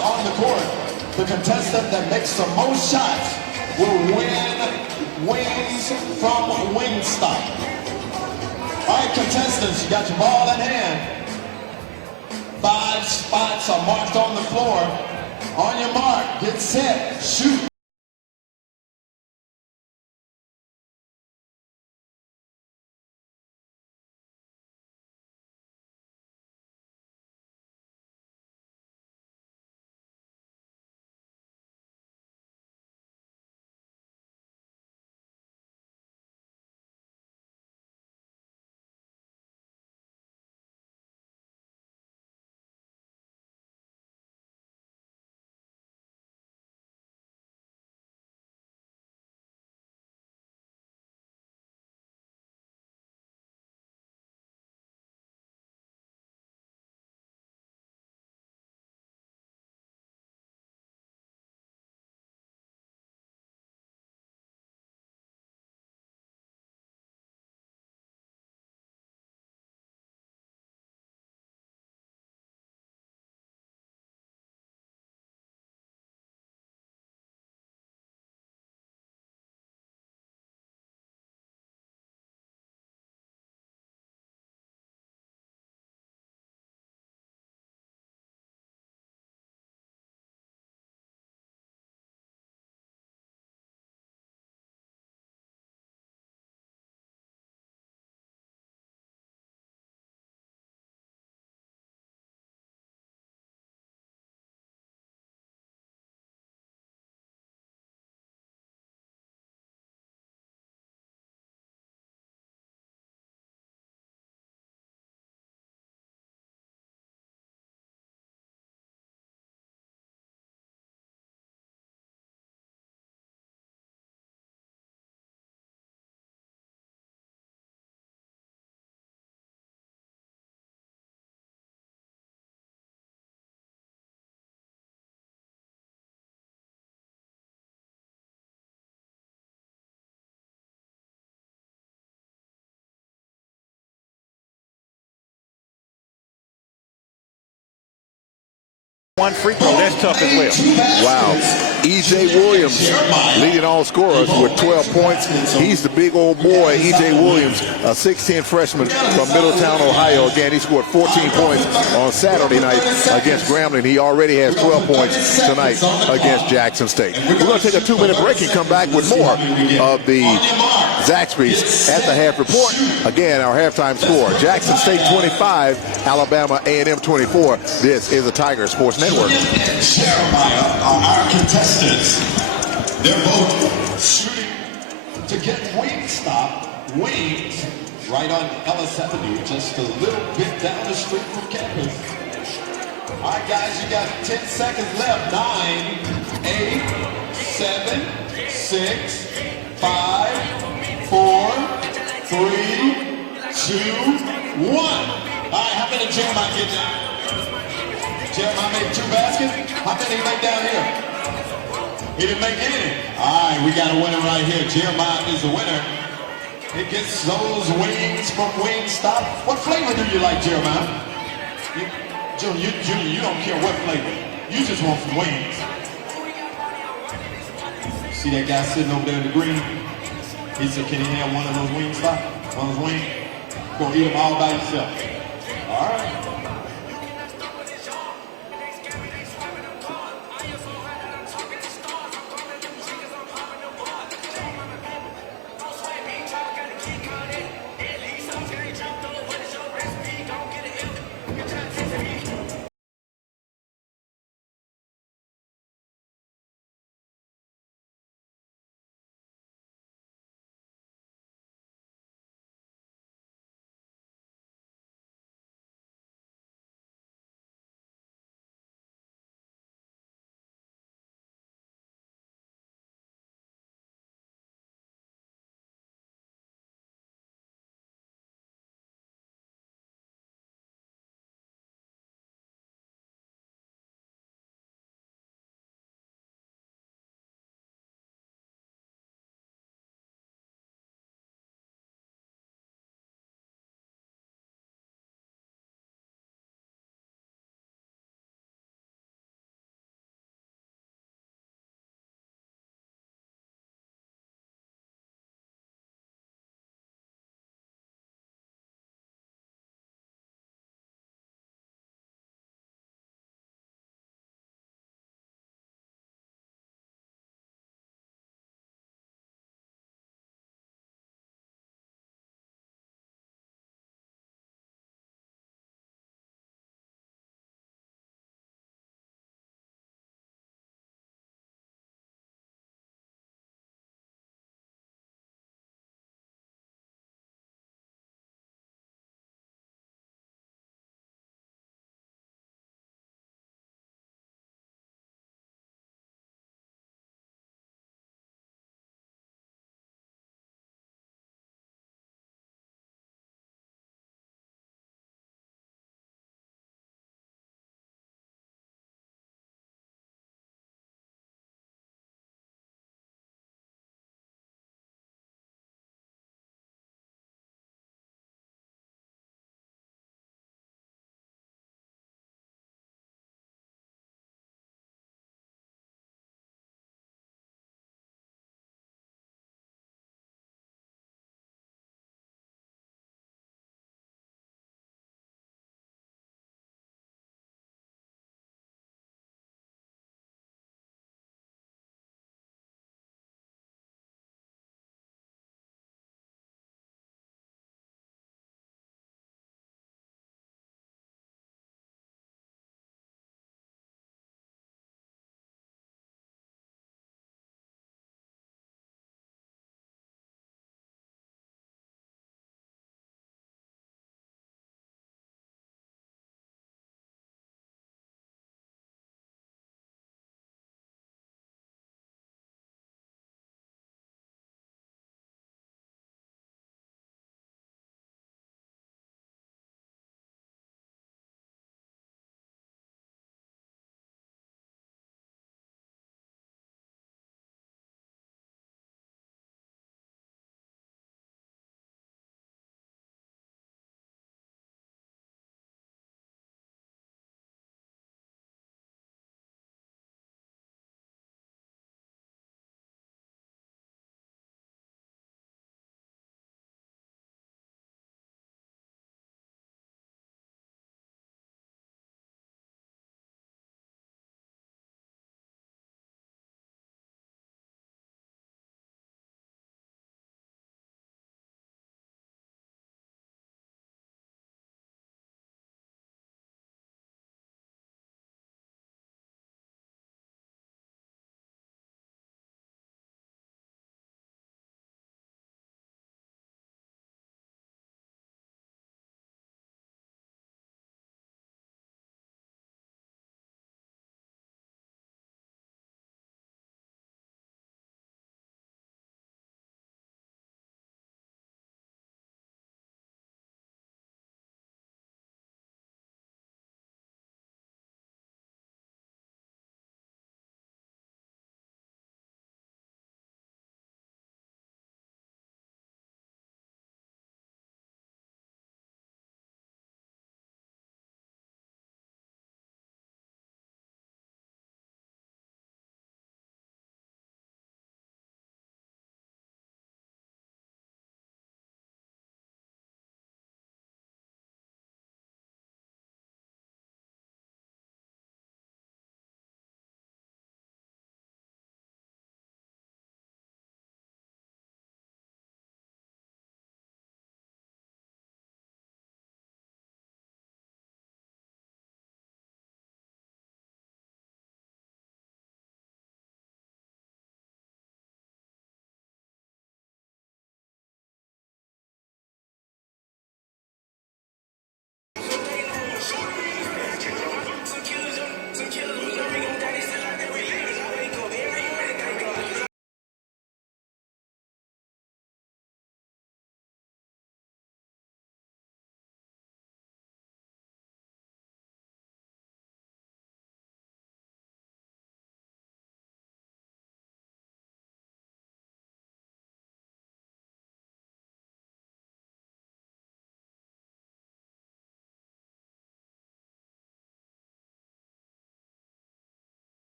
On the court, the contestant that makes the most shots will win wings from Wingstop. All right, contestants, you got your ball in hand. 5 spots are marked on the floor. On your mark, get set, shoot. One free throw, that's tough as well. Wow. E.J. Williams leading all scorers with 12 points. He's the big old boy, E.J. Williams, a 6'10 freshman from Middletown, Ohio. Again, he scored 14 points on Saturday night against Grambling. He already has 12 points tonight against Jackson State. We're going to take a 2-minute break and come back with more of the Zaxby's at the half report. Again, our halftime score, Jackson State 25, Alabama A&M 24. This is the Tiger Sports Network. And Jeremiah are our contestants. They're both shooting to get Wings right on Ellis Avenue, just a little bit down the street from campus. All right, guys, you got 10 seconds left. 9, 8, 7, 6, 5, 4, 3, 2, 1. All right, how many Jeremiah get down? Jeremiah made 2 baskets. How many he make down here? He didn't make any. All right, we got a winner right here. Jeremiah is the winner. He gets those wings from Wingstop. What flavor do you like, Jeremiah? Junior, you don't care what flavor. You just want some wings. See that guy sitting over there in the green? He said, can he have one of those Wingstop? One of those wings? Go eat them all by yourself. All right.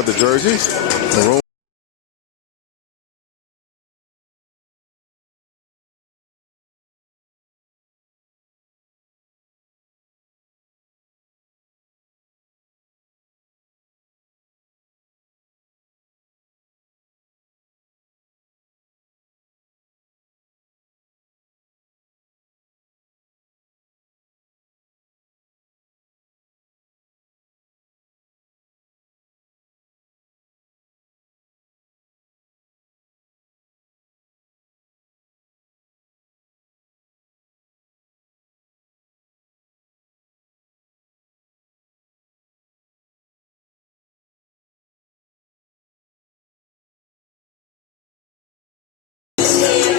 of the jerseys. Maroon.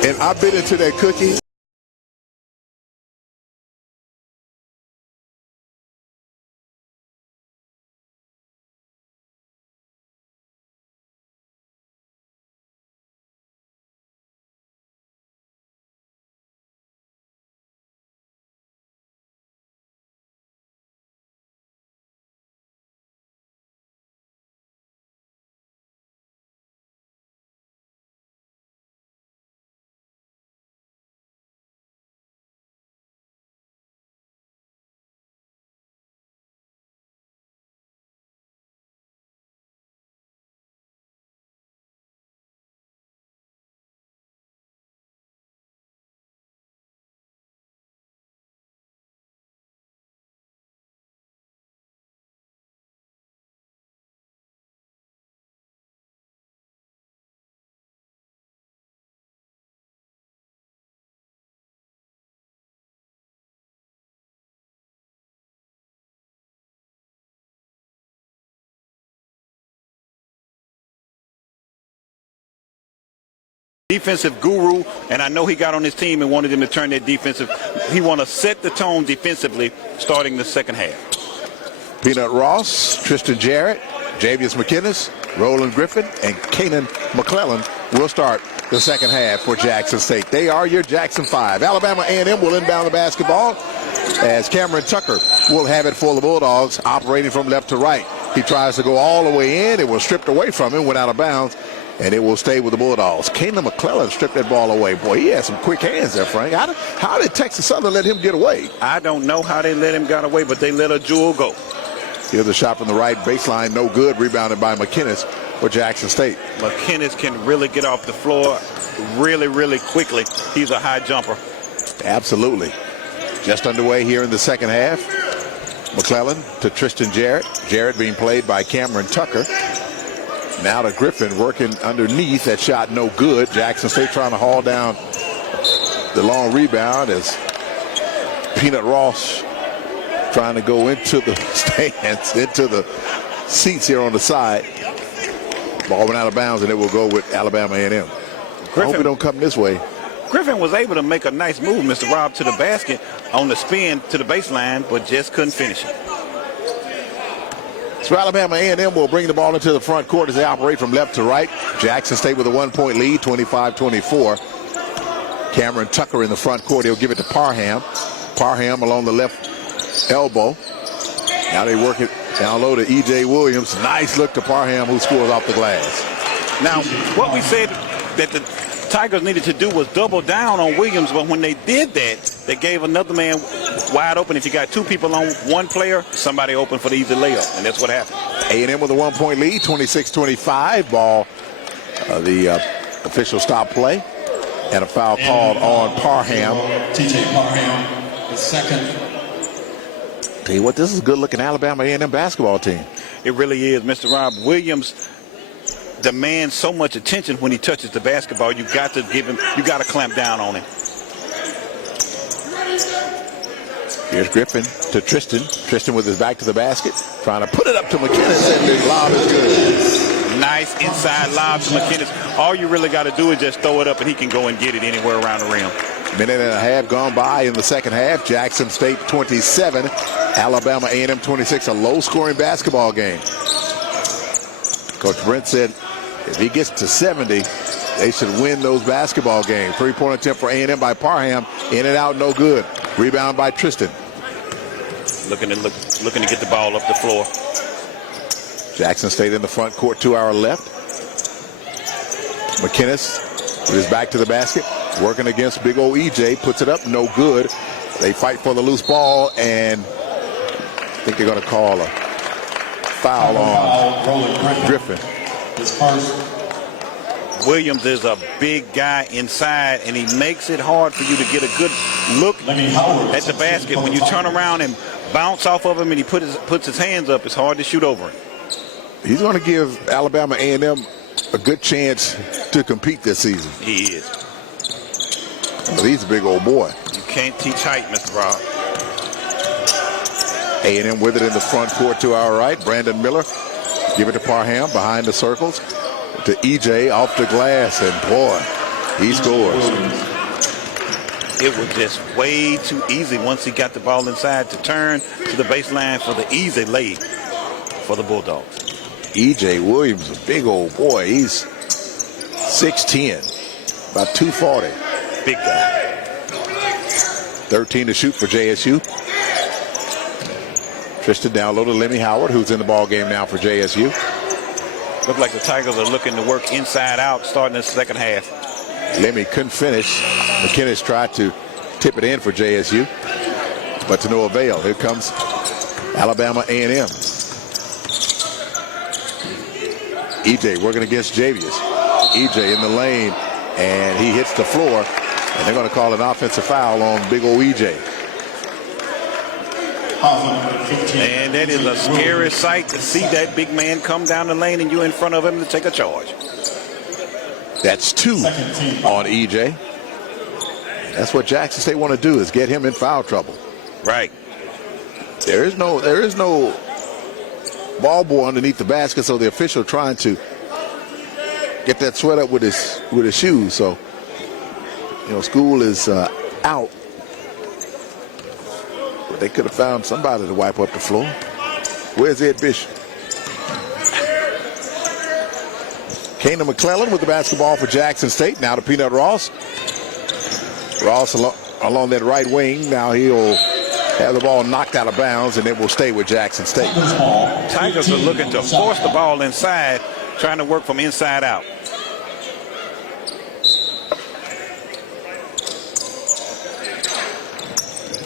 And I bit into that cookie. Defensive guru, and I know he got on his team and wanted him to turn that defensive. He want to set the tone defensively starting the second half. Peanut Ross, Tristan Jarrett, Javius McInnes, Roland Griffin, and Kanan McClellan will start the second half for Jackson State. They are your Jackson 5. Alabama A&M will inbound the basketball as Cameron Tucker will have it for the Bulldogs, operating from left to right. He tries to go all the way in. It was stripped away from him, went out of bounds, and it will stay with the Bulldogs. Kanan McClellan stripped that ball away. Boy, he had some quick hands there, Frank. How did Texas Southern let him get away? I don't know how they let him get away, but they let a jewel go. Here's a shot from the right baseline, no good. Rebounded by McInnes for Jackson State. McInnes can really get off the floor really, really quickly. He's a high jumper. Absolutely. Just underway here in the second half. McClellan to Tristan Jarrett. Jarrett being played by Cameron Tucker. Now to Griffin working underneath. That shot no good. Jackson State trying to haul down the long rebound as Peanut Ross trying to go into the stands, into the seats here on the side. Ball went out of bounds, and it will go with Alabama A&M. I hope it don't come this way. Griffin was able to make a nice move, Mr. Rob, to the basket on the spin to the baseline, but just couldn't finish it. So Alabama A&M will bring the ball into the front court as they operate from left to right. Jackson State with a 1-point lead, 25-24. Cameron Tucker in the front court. He'll give it to Parham. Parham along the left elbow. Now they work it down low to E.J. Williams. Nice look to Parham, who scores off the glass. Now, what we said that the Tigers needed to do was double down on Williams, but when they did that, they gave another man wide open. If you got two people on one player, somebody open for the easy layup, and that's what happened. A&M with a 1-point lead, 26-25. Ball, the official stop play, and a foul called on Parham. T.J. Parham, the second. Tell you what, this is a good-looking Alabama A&M basketball team. It really is, Mr. Rob. Williams demands so much attention when he touches the basketball. You got to give him, you got to clamp down on him. Here's Griffin to Tristan. Tristan with his back to the basket, trying to put it up to McInnes, and the lob is good. Nice inside lob to McInnes. All you really got to do is just throw it up, and he can go and get it anywhere around the rim. Minute and a half gone by in the second half. Jackson State 27, Alabama A&M 26, a low-scoring basketball game. Coach Brent said if he gets to 70, they should win those basketball games. Three-point attempt for A&M by Parham. In and out, no good. Rebound by Tristan. Looking to get the ball up the floor. Jackson State in the front court, to our left. McInnes is back to the basket, working against big old EJ, puts it up, no good. They fight for the loose ball, and I think they're going to call a foul on Griffin. His first. Williams is a big guy inside, and he makes it hard for you to get a good look at the basket. When you turn around and bounce off of him and he puts his hands up, it's hard to shoot over him. He's going to give Alabama A&M a good chance to compete this season. He is. But he's a big old boy. You can't teach height, Mr. Rob. A&M with it in the front court to our right. Brandon Miller, give it to Parham behind the circles. To EJ off the glass, and boy, he scores. It was just way too easy once he got the ball inside to turn to the baseline for the easy lay for the Bulldogs. EJ Williams, a big old boy. He's 6'10", about 240. Big guy. 13 to shoot for JSU. Tristan down low to Lemmy Howard, who's in the ball game now for JSU. Look like the Tigers are looking to work inside out starting the second half. Lemmy couldn't finish. McInnes tried to tip it in for JSU, but to no avail. Here comes Alabama A&M. EJ working against Javius. EJ in the lane, and he hits the floor, and they're going to call an offensive foul on big old EJ. And that is a scary sight to see that big man come down the lane and you in front of him to take a charge. That's 2 on EJ. That's what Jackson State want to do, is get him in foul trouble. Right. There is no ball boy underneath the basket, so the official trying to get that sweat up with his shoes. So, school is out. They could have found somebody to wipe up the floor. Where's Ed Bishop? Kana McClellan with the basketball for Jackson State. Now to Peanut Ross. Ross along that right wing. Now he'll have the ball knocked out of bounds, and it will stay with Jackson State. Tigers are looking to force the ball inside, trying to work from inside out.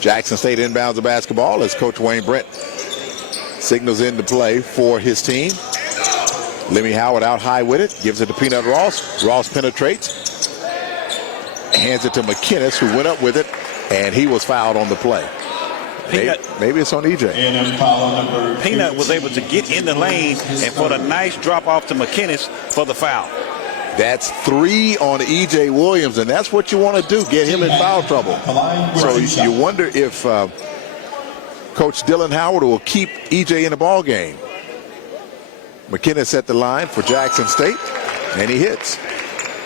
Jackson State inbounds the basketball as Coach Wayne Brent signals into play for his team. Lemmy Howard out high with it, gives it to Peanut Ross. Ross penetrates, hands it to McInnes, who went up with it, and he was fouled on the play. Maybe it's on EJ. Peanut was able to get in the lane and for the nice drop off to McInnes for the foul. That's 3 on EJ Williams, and that's what you want to do, get him in foul trouble. So you wonder if Coach Dylan Howard will keep EJ in the ball game. McInnes at the line for Jackson State, and he hits.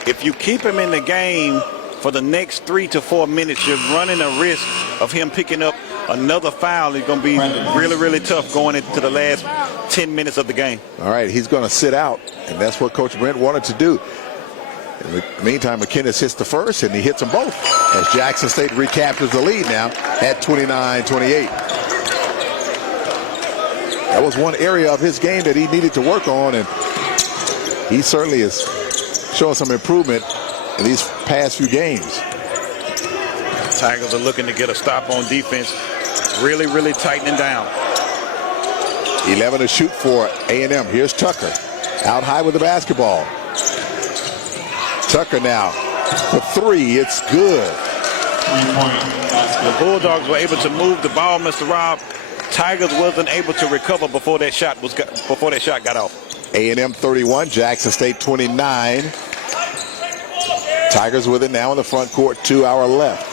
If you keep him in the game for the next 3 to 4 minutes, you're running a risk of him picking up another foul. It's going to be really, really tough going into the last 10 minutes of the game. All right, he's going to sit out, and that's what Coach Brent wanted to do. In the meantime, McInnes hits the first, and he hits them both as Jackson State recaptures the lead now at 29-28. That was one area of his game that he needed to work on, and he certainly is showing some improvement in these past few games. Tigers are looking to get a stop on defense, really, really tightening down. 11 to shoot for A&M. Here's Tucker out high with the basketball. Tucker now for 3. It's good. The Bulldogs were able to move the ball, Mr. Rob. Tigers wasn't able to recover before that shot got off. A&M 31, Jackson State 29. Tigers with it now in the front court to our left.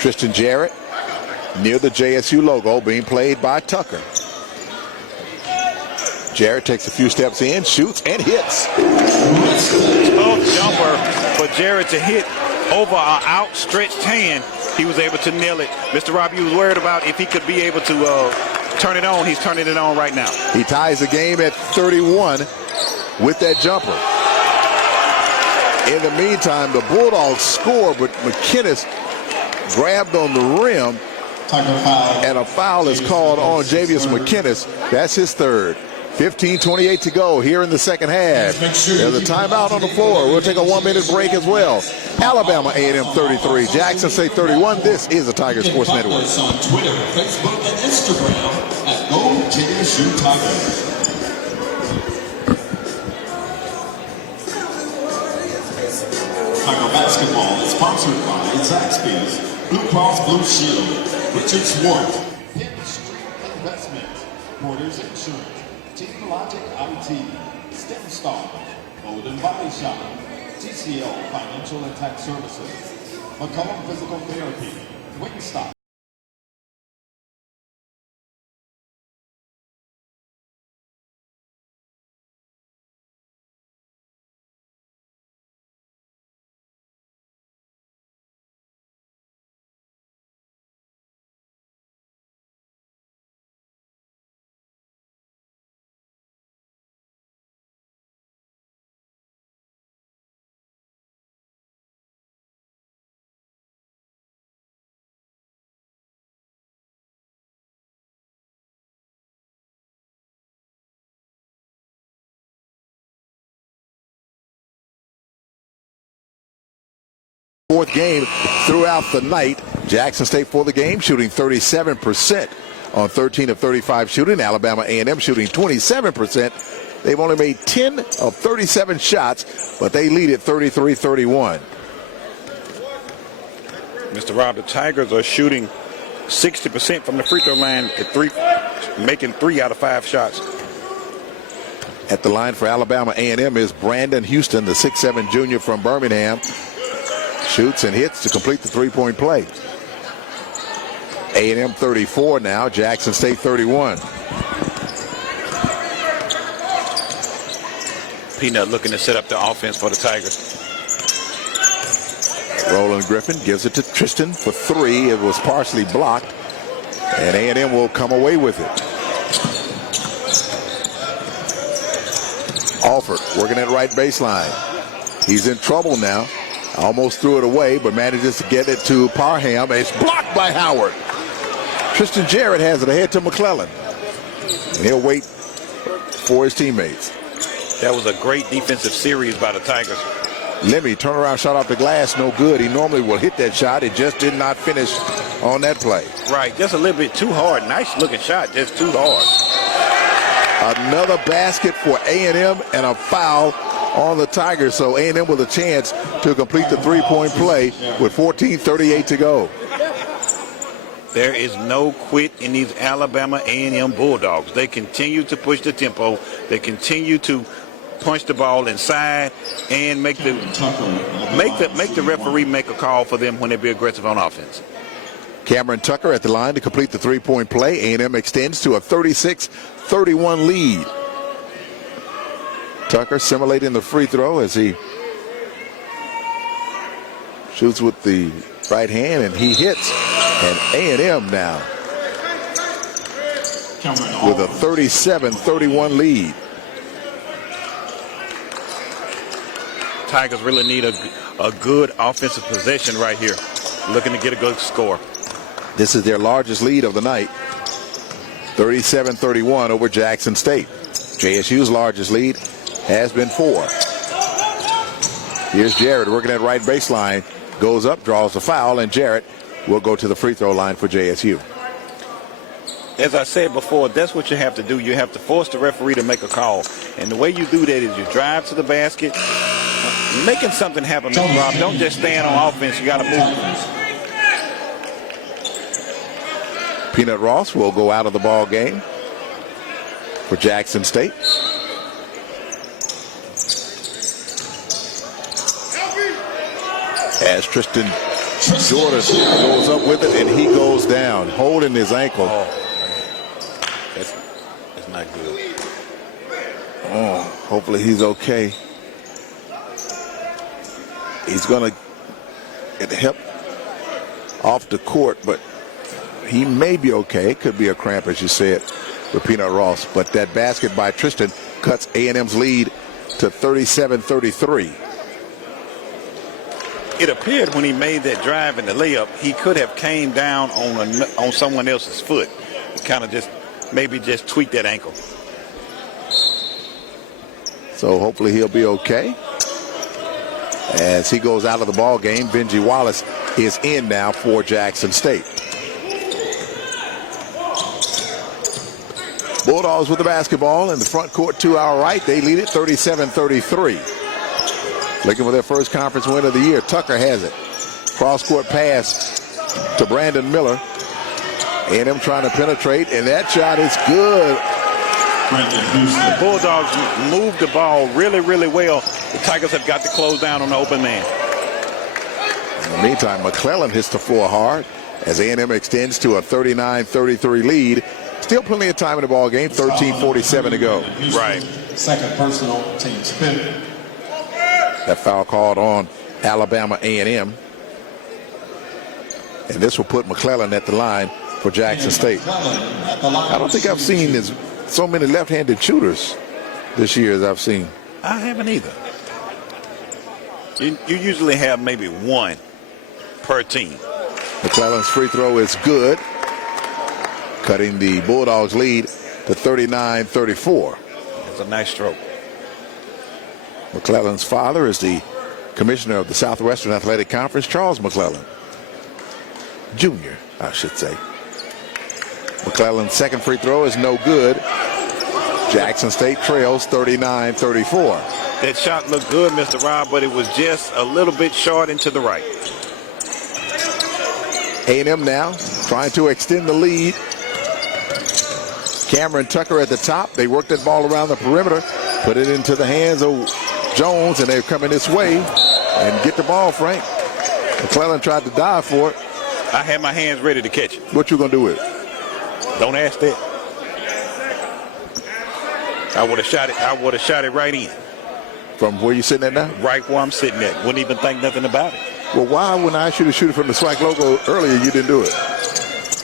Tristan Jarrett near the JSU logo, being played by Tucker. Jarrett takes a few steps in, shoots, and hits. Tough jumper for Jarrett to hit over an outstretched hand. He was able to nail it. Mr. Rob, you was worried about if he could be able to turn it on. He's turning it on right now. He ties the game at 31 with that jumper. In the meantime, the Bulldogs score, but McInnes grabbed on the rim, and a foul is called on Javius McInnes. That's his third. 15:28 to go here in the second half. There's a timeout on the floor. We'll take a 1-minute break as well. Alabama A&M 33, Jackson State 31. This is the Tiger Sports Network. On Twitter, Facebook, and Instagram at GoJSUTV. Tiger Basketball is sponsored by Zaxby's, Blue Cross Blue Shield, Richard Swartz, Penn Street Investment, Porter's Insurance, Team Logic IT, STEM Star, Golden Body Shop, TCL Financial and Tax Services, McCollum Physical Therapy, Wingstop. Fourth game throughout the night. Jackson State for the game, shooting 37% on 13 of 35 shooting. Alabama A&M shooting 27%. They've only made 10 of 37 shots, but they lead at 33-31. Mr. Rob, the Tigers are shooting 60% from the free throw line at making 3 out of 5 shots. At the line for Alabama A&M is Brandon Houston, the 6'7 junior from Birmingham. Shoots and hits to complete the three-point play. A&M 34 now, Jackson State 31. Peanut looking to set up the offense for the Tigers. Roland Griffin gives it to Tristan for 3. It was partially blocked, and A&M will come away with it. Alford working at right baseline. He's in trouble now. Almost threw it away, but manages to get it to Parham. It's blocked by Howard. Tristan Jarrett has it ahead to McClellan. And he'll wait for his teammates. That was a great defensive series by the Tigers. Lemmy, turnaround shot off the glass, no good. He normally will hit that shot. It just did not finish on that play. Right, just a little bit too hard. Nice looking shot, just too hard. Another basket for A&M and a foul on the Tigers. So A&M with a chance to complete the three-point play with 14:38 to go. There is no quit in these Alabama A&M Bulldogs. They continue to push the tempo. They continue to punch the ball inside and make the referee make a call for them when they be aggressive on offense. Cameron Tucker at the line to complete the three-point play. A&M extends to a 36-31 lead. Tucker simulating the free throw as he shoots with the right hand, and he hits. And A&M now with a 37-31 lead. Tigers really need a good offensive possession right here, looking to get a good score. This is their largest lead of the night, 37-31 over Jackson State. JSU's largest lead has been 4. Here's Jarrett working at right baseline, goes up, draws the foul, and Jarrett will go to the free throw line for JSU. As I said before, that's what you have to do. You have to force the referee to make a call. And the way you do that is you drive to the basket, making something happen, Mr. Rob. Don't just stand on offense. You got to move. Peanut Ross will go out of the ball game for Jackson State. As Tristan Jordan goes up with it, and he goes down, holding his ankle. Oh, that's not good. Oh, hopefully he's okay. He's going to get help off the court, but he may be okay. It could be a cramp, as you said, with Peanut Ross. But that basket by Tristan cuts A&M's lead to 37-33. It appeared when he made that drive in the layup, he could have came down on someone else's foot. Kind of just maybe just tweaked that ankle. So hopefully he'll be okay. As he goes out of the ball game, Benji Wallace is in now for Jackson State. Bulldogs with the basketball in the front court to our right. They lead it 37-33. Looking for their first conference win of the year. Tucker has it. Cross-court pass to Brandon Miller. A&M trying to penetrate, and that shot is good. The Bulldogs moved the ball really, really well. The Tigers have got to close down on the open man. In the meantime, McClellan hits the floor hard as A&M extends to a 39-33 lead. Still plenty of time in the ball game. 13:47 to go. Right. Second personal, team spin. That foul called on Alabama A&M. And this will put McClellan at the line for Jackson State. I don't think I've seen so many left-handed shooters this year as I've seen. I haven't either. You usually have maybe one per team. McClellan's free throw is good, cutting the Bulldogs lead to 39-34. It's a nice stroke. McClellan's father is the commissioner of the Southwestern Athletic Conference, Charles McClellan. Junior, I should say. McClellan's second free throw is no good. Jackson State trails 39-34. That shot looked good, Mr. Rob, but it was just a little bit short and to the right. A&M now trying to extend the lead. Cameron Tucker at the top. They work that ball around the perimeter, put it into the hands of Jones, and they're coming this way and get the ball, Frank. McClellan tried to dive for it. I had my hands ready to catch it. What you gonna do with it? Don't ask that. I would have shot it. I would have shot it right in. From where you sitting at now? Right where I'm sitting at. Wouldn't even think nothing about it. Well, why when I shoot it from the SWAC logo earlier, you didn't do it?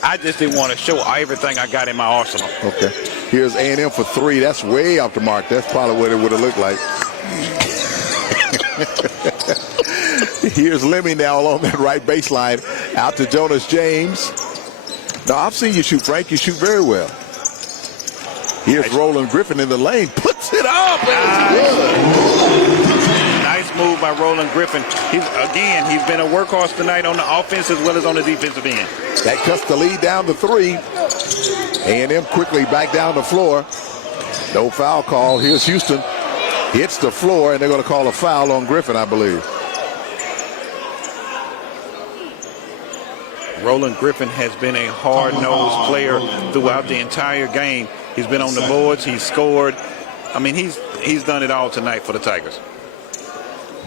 I just didn't want to show everything I got in my arsenal. Okay. Here's A&M for three. That's way off the mark. That's probably what it would have looked like. Here's Lemmy now along that right baseline. Out to Jonas James. Now, I've seen you shoot, Frank. You shoot very well. Here's Roland Griffin in the lane. Puts it up. Nice move by Roland Griffin. He's been a workhorse tonight on the offense as well as on the defensive end. That cuts the lead down to 3. A&M quickly back down the floor. No foul call. Here's Houston. Hits the floor, and they're going to call a foul on Griffin, I believe. Roland Griffin has been a hard-nosed player throughout the entire game. He's been on the boards. He's scored. I mean, he's done it all tonight for the Tigers.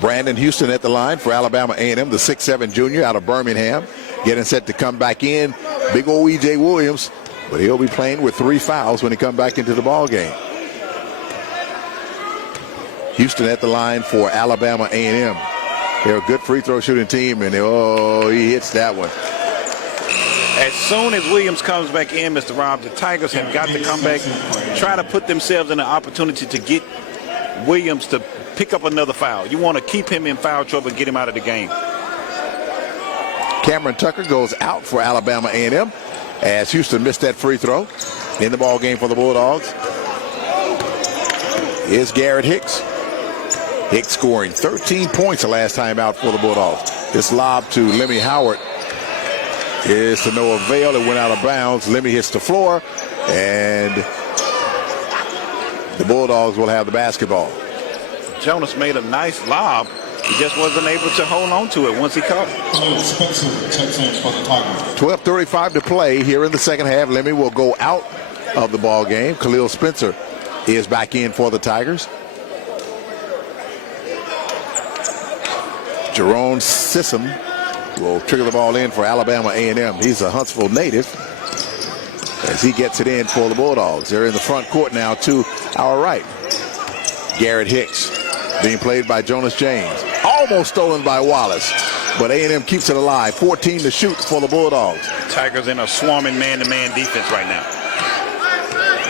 Brandon Houston at the line for Alabama A&M, the 6'7" junior out of Birmingham, getting set to come back in. Big old E.J. Williams, but he'll be playing with 3 fouls when he comes back into the ball game. Houston at the line for Alabama A&M. They're a good free throw shooting team, and he hits that one. As soon as Williams comes back in, Mr. Rob, the Tigers have got to come back, try to put themselves in an opportunity to get Williams to pick up another foul. You want to keep him in foul trouble and get him out of the game. Cameron Tucker goes out for Alabama A&M as Houston missed that free throw. In the ball game for the Bulldogs is Garrett Hicks. Hicks scoring 13 points the last time out for the Bulldogs. This lob to Lemmy Howard is to no avail. It went out of bounds. Lemmy hits the floor, and the Bulldogs will have the basketball. Jonas made a nice lob. He just wasn't able to hold on to it once he caught it. 12:35 to play here in the second half. Lemmy will go out of the ball game. Khalil Spencer is back in for the Tigers. Jerome Sissom will trigger the ball in for Alabama A&M. He's a Huntsville native as he gets it in for the Bulldogs. They're in the front court now to our right. Garrett Hicks being played by Jonas James. Almost stolen by Wallace, but A&M keeps it alive. 14 to shoot for the Bulldogs. Tigers in a swarming man-to-man defense right now.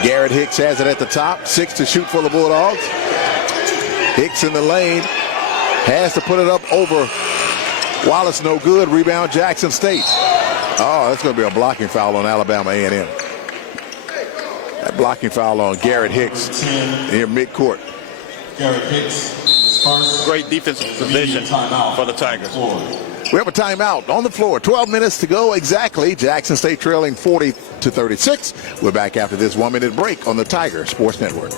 Garrett Hicks has it at the top. 6 to shoot for the Bulldogs. Hicks in the lane. Has to put it up over Wallace, no good. Rebound, Jackson State. Oh, that's going to be a blocking foul on Alabama A&M. That blocking foul on Garrett Hicks near midcourt. Jared Hicks is first. Great defensive position for the Tigers. We have a timeout on the floor. 12 minutes to go exactly. Jackson State trailing 40-36. We're back after this 1-minute break on the Tiger Sports Network.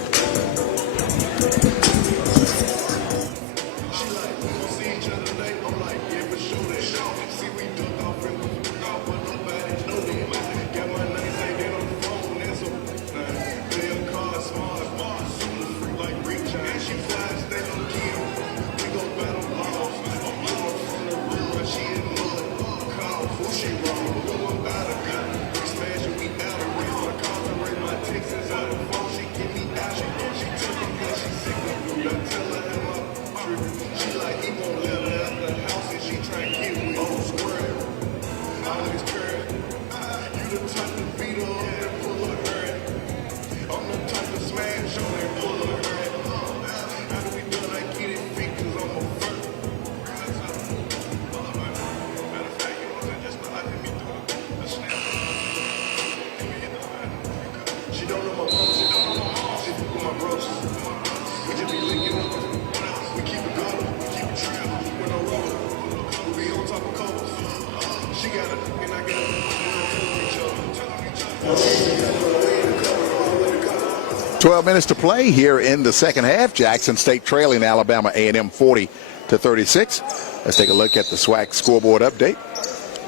Minutes to play here in the second half. Jackson State trailing Alabama A&M 40-36. Let's take a look at the SWAC scoreboard update.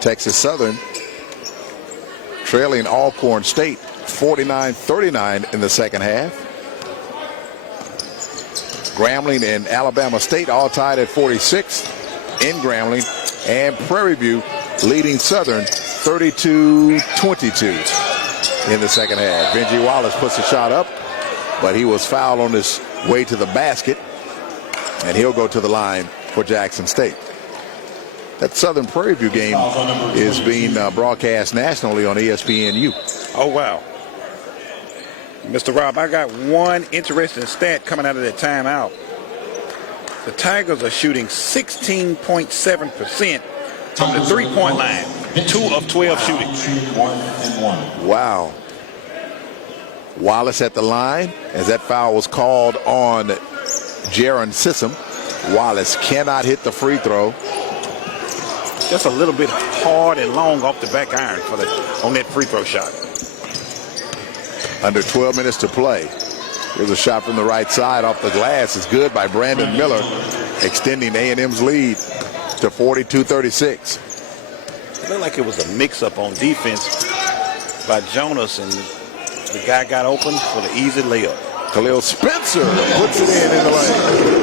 Texas Southern trailing Alcorn State 49-39 in the second half. Grambling and Alabama State all tied at 46 in Grambling, and Prairie View leading Southern 32-22 in the second half. Benji Wallace puts a shot up, but he was fouled on his way to the basket, and he'll go to the line for Jackson State. That Southern Prairie View game is being broadcast nationally on ESPNU. Oh, wow. Mr. Rob, I got one interesting stat coming out of that timeout. The Tigers are shooting 16.7% from the three-point line, 2 of 12 shooting. Wow. Wallace at the line as that foul was called on Jaron Sissom. Wallace cannot hit the free throw. Just a little bit hard and long off the back iron on that free throw shot. Under 12 minutes to play. Here's a shot from the right side off the glass. It's good by Brandon Miller, extending A&M's lead to 42-36. It looked like it was a mix-up on defense by Jonas, and the guy got open for the easy layup. Khalil Spencer puts it in the lane.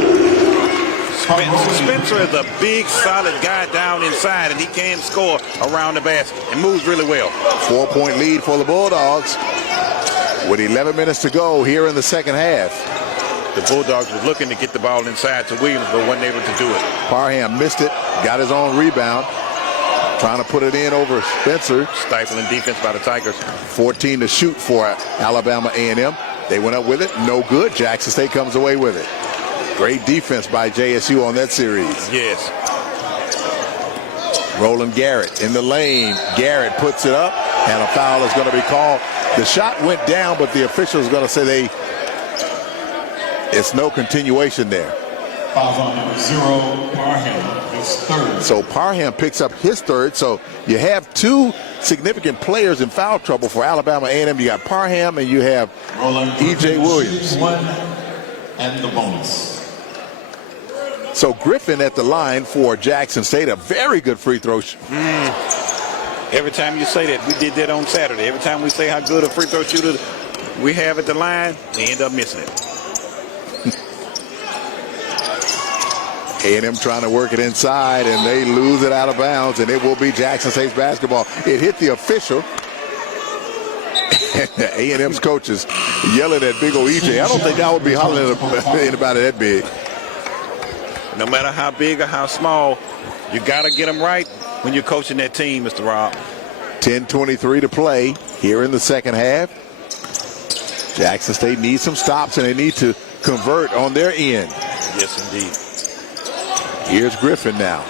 Spencer is a big, solid guy down inside, and he can score around the basket and moves really well. 4-point lead for the Bulldogs with 11 minutes to go here in the second half. The Bulldogs were looking to get the ball inside to Williams, but wasn't able to do it. Parham missed it, got his own rebound. Trying to put it in over Spencer. Stifling defense by the Tigers. 14 to shoot for Alabama A&M. They went up with it. No good. Jackson State comes away with it. Great defense by JSU on that series. Yes. Roland Garrett in the lane. Garrett puts it up, and a foul is going to be called. The shot went down, but the officials are going to say it's no continuation there. Foul on number 0, Parham. Third. So Parham picks up his third. So you have two significant players in foul trouble for Alabama A&M. You got Parham and you have E.J. Williams. And the bonus. So Griffin at the line for Jackson State, a very good free throw. Every time you say that, we did that on Saturday. Every time we say how good a free throw shooter we have at the line, they end up missing it. A&M trying to work it inside, and they lose it out of bounds, and it will be Jackson State's basketball. It hit the official. A&M's coaches yelling at big old EJ. I don't think I would be hollering at anybody that big. No matter how big or how small, you got to get them right when you're coaching that team, Mr. Rob. 10:23 to play here in the second half. Jackson State needs some stops, and they need to convert on their end. Yes, indeed. Here's Griffin now.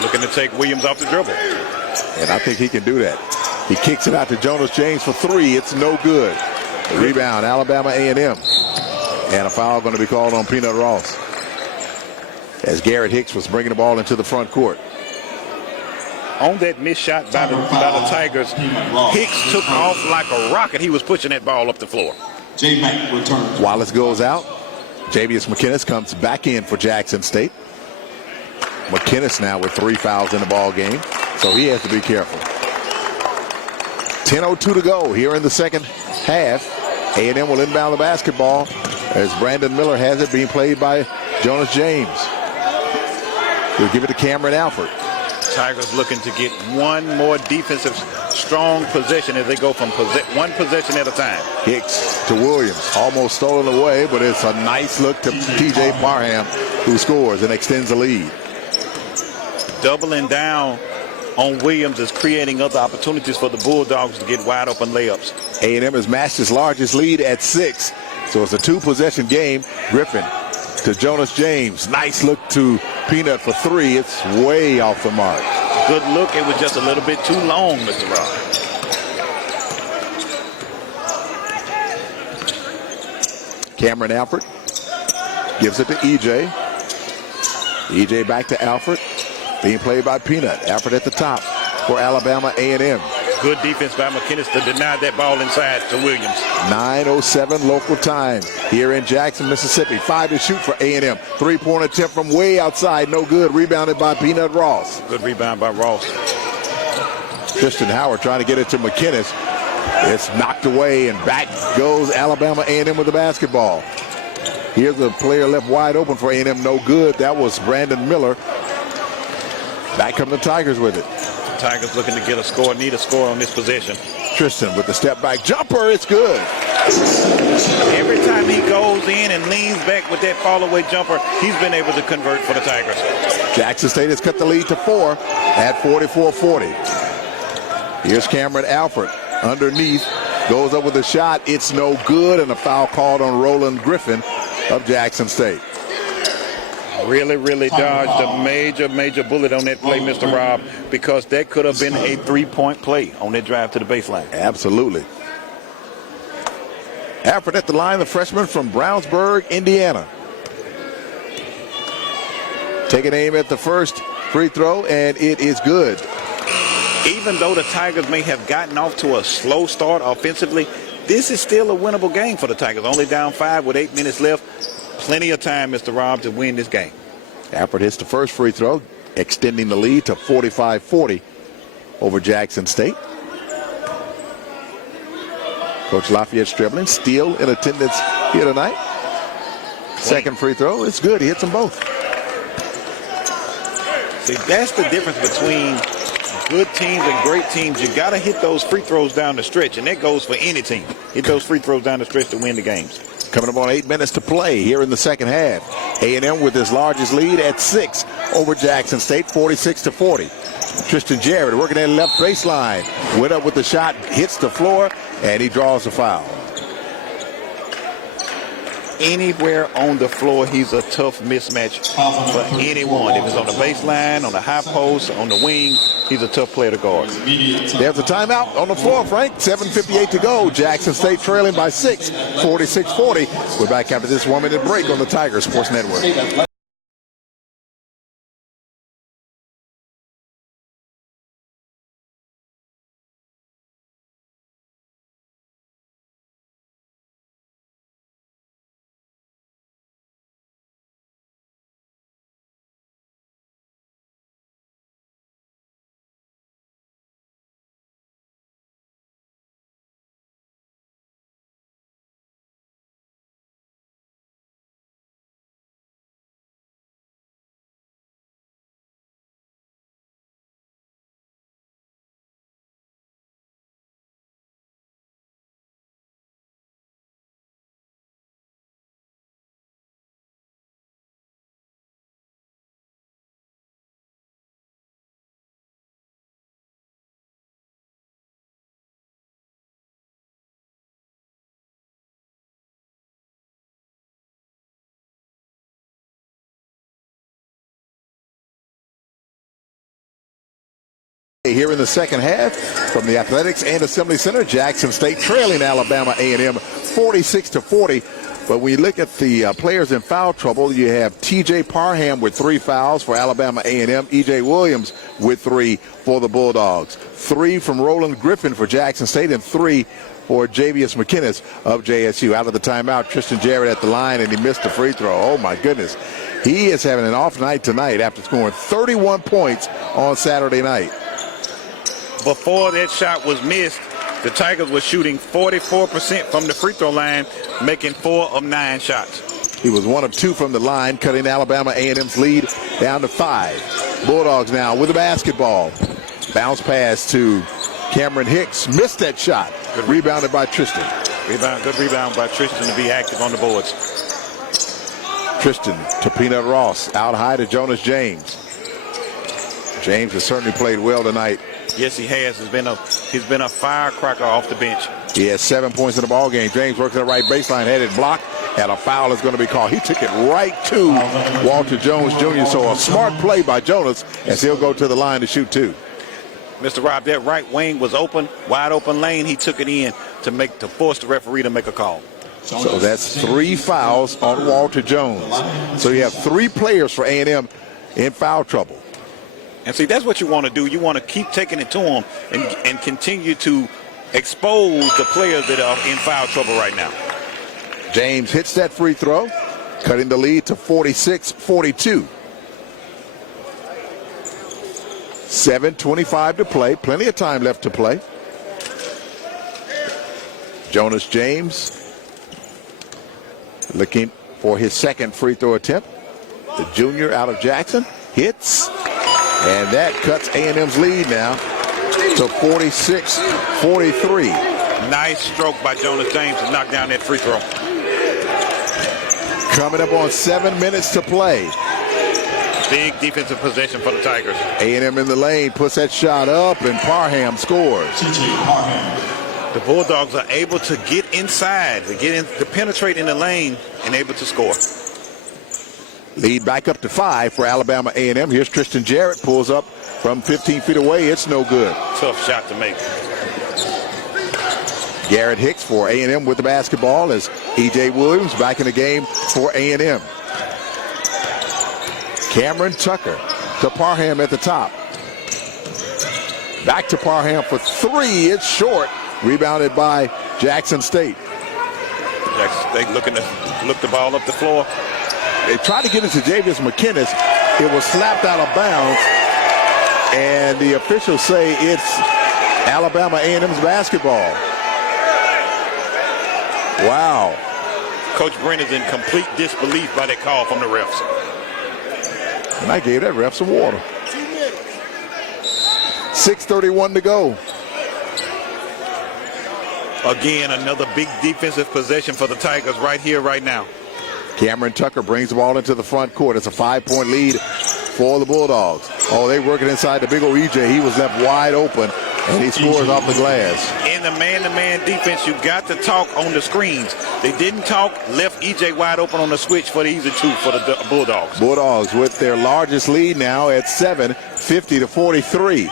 Looking to take Williams off the dribble. And I think he can do that. He kicks it out to Jonas James for three. It's no good. The rebound, Alabama A&M. And a foul going to be called on Peanut Ross, as Garrett Hicks was bringing the ball into the front court. On that missed shot by the Tigers, Hicks took off like a rocket. He was pushing that ball up the floor. J. Mack returns. Wallace goes out. Javius McKinnis comes back in for Jackson State. McKinnis now with 3 fouls in the ball game, so he has to be careful. 10:02 to go here in the second half. A&M will inbound the basketball as Brandon Miller has it, being played by Jonas James. He'll give it to Cameron Alford. Tigers looking to get one more defensive strong possession as they go from one possession at a time. Hicks to Williams, almost stolen away, but it's a nice look to TJ Parham, who scores and extends the lead. Doubling down on Williams is creating other opportunities for the Bulldogs to get wide open layups. A&M has matched its largest lead at 6, so it's a 2-possession game. Griffin to Jonas James, nice look to Peanut for 3. It's way off the mark. Good look. It was just a little bit too long, Mr. Rob. Cameron Alford gives it to EJ. EJ back to Alford, being played by Peanut. Alford at the top for Alabama A&M. Good defense by McKinnis to deny that ball inside to Williams. 9:07 local time here in Jackson, Mississippi. 5 to shoot for A&M. 3-point attempt from way outside, no good. Rebounded by Peanut Ross. Good rebound by Ross. Tristan Howard trying to get it to McKinnis. It's knocked away, and back goes Alabama A&M with the basketball. Here's a player left wide open for A&M, no good. That was Brandon Miller. Back come the Tigers with it. Tigers looking to get a score, need a score on this possession. Tristan with the step back jumper, it's good. Every time he goes in and leans back with that fall away jumper, he's been able to convert for the Tigers. Jackson State has cut the lead to 4 at 44-40. Here's Cameron Alford underneath, goes up with a shot, it's no good, and a foul called on Roland Griffin of Jackson State. Really dodged a major bullet on that play, Mr. Rob, because that could have been a 3-point play on that drive to the baseline. Absolutely. Alford at the line, the freshman from Brownsburg, Indiana. Taking aim at the first free throw, and it is good. Even though the Tigers may have gotten off to a slow start offensively, this is still a winnable game for the Tigers. Only down 5 with 8 minutes left. Plenty of time, Mr. Rob, to win this game. Alford hits the first free throw, extending the lead to 45-40 over Jackson State. Coach Lafayette's dribbling, still in attendance here tonight. Second free throw, it's good. He hits them both. See, that's the difference between good teams and great teams. You got to hit those free throws down the stretch, and that goes for any team. Hit those free throws down the stretch to win the games. Coming up on 8 minutes to play here in the second half. A&M with his largest lead at 6 over Jackson State, 46-40. Tristan Jarrett working that left baseline. Went up with the shot, hits the floor, and he draws a foul. Anywhere on the floor, he's a tough mismatch for anyone. If it's on the baseline, on the high post, on the wing, he's a tough player to guard. There's a timeout on the floor, Frank. 7:58 to go. Jackson State trailing by 6, 46-40. We're back after this 1-minute break on the Tiger Sports Network. Here in the second half from the Athletics and Assembly Center, Jackson State trailing Alabama A&M 46-40. But when you look at the players in foul trouble, you have T.J. Parham with 3 fouls for Alabama A&M. E.J. Williams with 3 for the Bulldogs. 3 from Roland Griffin for Jackson State and 3 for Javius McKinnis of JSU. Out of the timeout, Tristan Jarrett at the line, and he missed the free throw. Oh, my goodness. He is having an off night tonight after scoring 31 points on Saturday night. Before that shot was missed, the Tigers were shooting 44% from the free throw line, making 4 of 9 shots. He was 1 of 2 from the line, cutting Alabama A&M's lead down to 5. Bulldogs now with the basketball. Bounce pass to Cameron Hicks. Missed that shot. Rebounded by Tristan. Good rebound by Tristan to be active on the boards. Tristan to Peanut Ross. Out high to Jonas James. James has certainly played well tonight. Yes, he has. He's been a firecracker off the bench. He has 7 points in the ball game. James works at the right baseline, had it blocked, and a foul is going to be called. He took it right to Walter Jones Jr., so a smart play by Jonas as he'll go to the line to shoot 2. Mr. Rob, that right wing was open, wide open lane. He took it in to force the referee to make a call. So that's 3 fouls on Walter Jones. So you have 3 players for A&M in foul trouble. And see, that's what you want to do. You want to keep taking it to them and continue to expose the players that are in foul trouble right now. James hits that free throw, cutting the lead to 46-42. 7:25 to play. Plenty of time left to play. Jonas James looking for his second free throw attempt. The junior out of Jackson hits. And that cuts A&M's lead now to 46-43. Nice stroke by Jonas James to knock down that free throw. Coming up on 7 minutes to play. Big defensive possession for the Tigers. A&M in the lane, puts that shot up, and Parham scores. The Bulldogs are able to get inside, to penetrate in the lane, and able to score. Lead back up to 5 for Alabama A&M. Here's Tristan Jarrett, pulls up from 15 feet away. It's no good. Tough shot to make. Garrett Hicks for A&M with the basketball as E.J. Williams back in the game for A&M. Cameron Tucker to Parham at the top. Back to Parham for 3. It's short. Rebounded by Jackson State. Jackson State looking to look the ball up the floor. They tried to get it to Javius McKinnis. It was slapped out of bounds. And the officials say it's Alabama A&M's basketball. Wow. Coach Brent is in complete disbelief by that call from the refs. And I gave that ref some water. 6:31 to go. Again, another big defensive possession for the Tigers right here, right now. Cameron Tucker brings the ball into the front court. It's a 5-point lead for the Bulldogs. Oh, they working inside the big old EJ. He was left wide open, and he scores off the glass. In the man-to-man defense, you got to talk on the screens. They didn't talk, left EJ wide open on the switch for the easy 2 for the Bulldogs. Bulldogs with their largest lead now at 7, 50-43.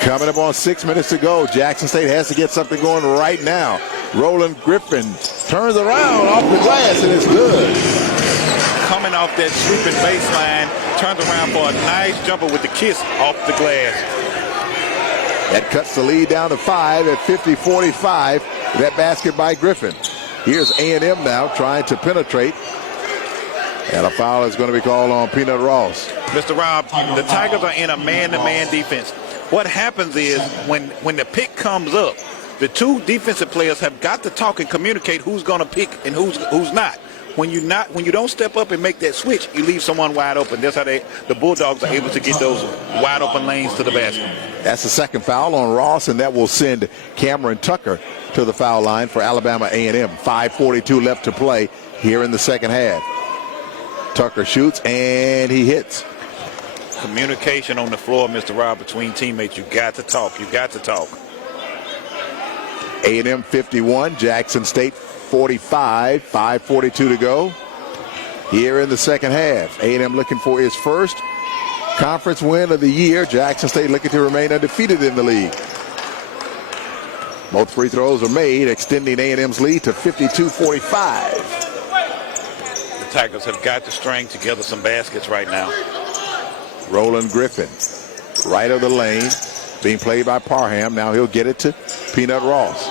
Coming up on 6 minutes to go. Jackson State has to get something going right now. Roland Griffin turns around off the glass, and it's good. Coming off that sweeping baseline, turns around for a nice jumper with the kiss off the glass. That cuts the lead down to 5 at 50-45. That basket by Griffin. Here's A&M now trying to penetrate. And a foul is going to be called on Peanut Ross. Mr. Rob, the Tigers are in a man-to-man defense. What happens is when the pick comes up, the 2 defensive players have got to talk and communicate who's going to pick and who's not. When you don't step up and make that switch, you leave someone wide open. That's how the Bulldogs are able to get those wide open lanes to the basket. That's the second foul on Ross, and that will send Cameron Tucker to the foul line for Alabama A&M. 5:42 left to play here in the second half. Tucker shoots, and he hits. Communication on the floor, Mr. Rob, between teammates. You got to talk. You got to talk. A&M 51, Jackson State 45, 5:42 to go here in the second half. A&M looking for his first conference win of the year. Jackson State looking to remain undefeated in the league. Both free throws are made, extending A&M's lead to 52-45. Tigers have got to string together some baskets right now. Roland Griffin, right of the lane, being played by Parham. Now he'll get it to Peanut Ross.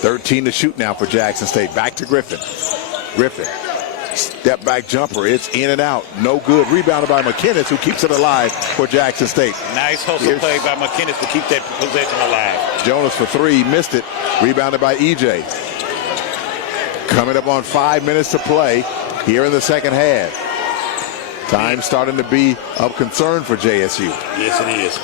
13 to shoot now for Jackson State. Back to Griffin. Griffin, step back jumper. It's in and out. No good. Rebounded by McKinnis, who keeps it alive for Jackson State. Nice hustle play by McKinnis to keep that possession alive. Jonas for three, missed it. Rebounded by EJ. Coming up on 5 minutes to play here in the second half. Time starting to be of concern for JSU. Yes, it is.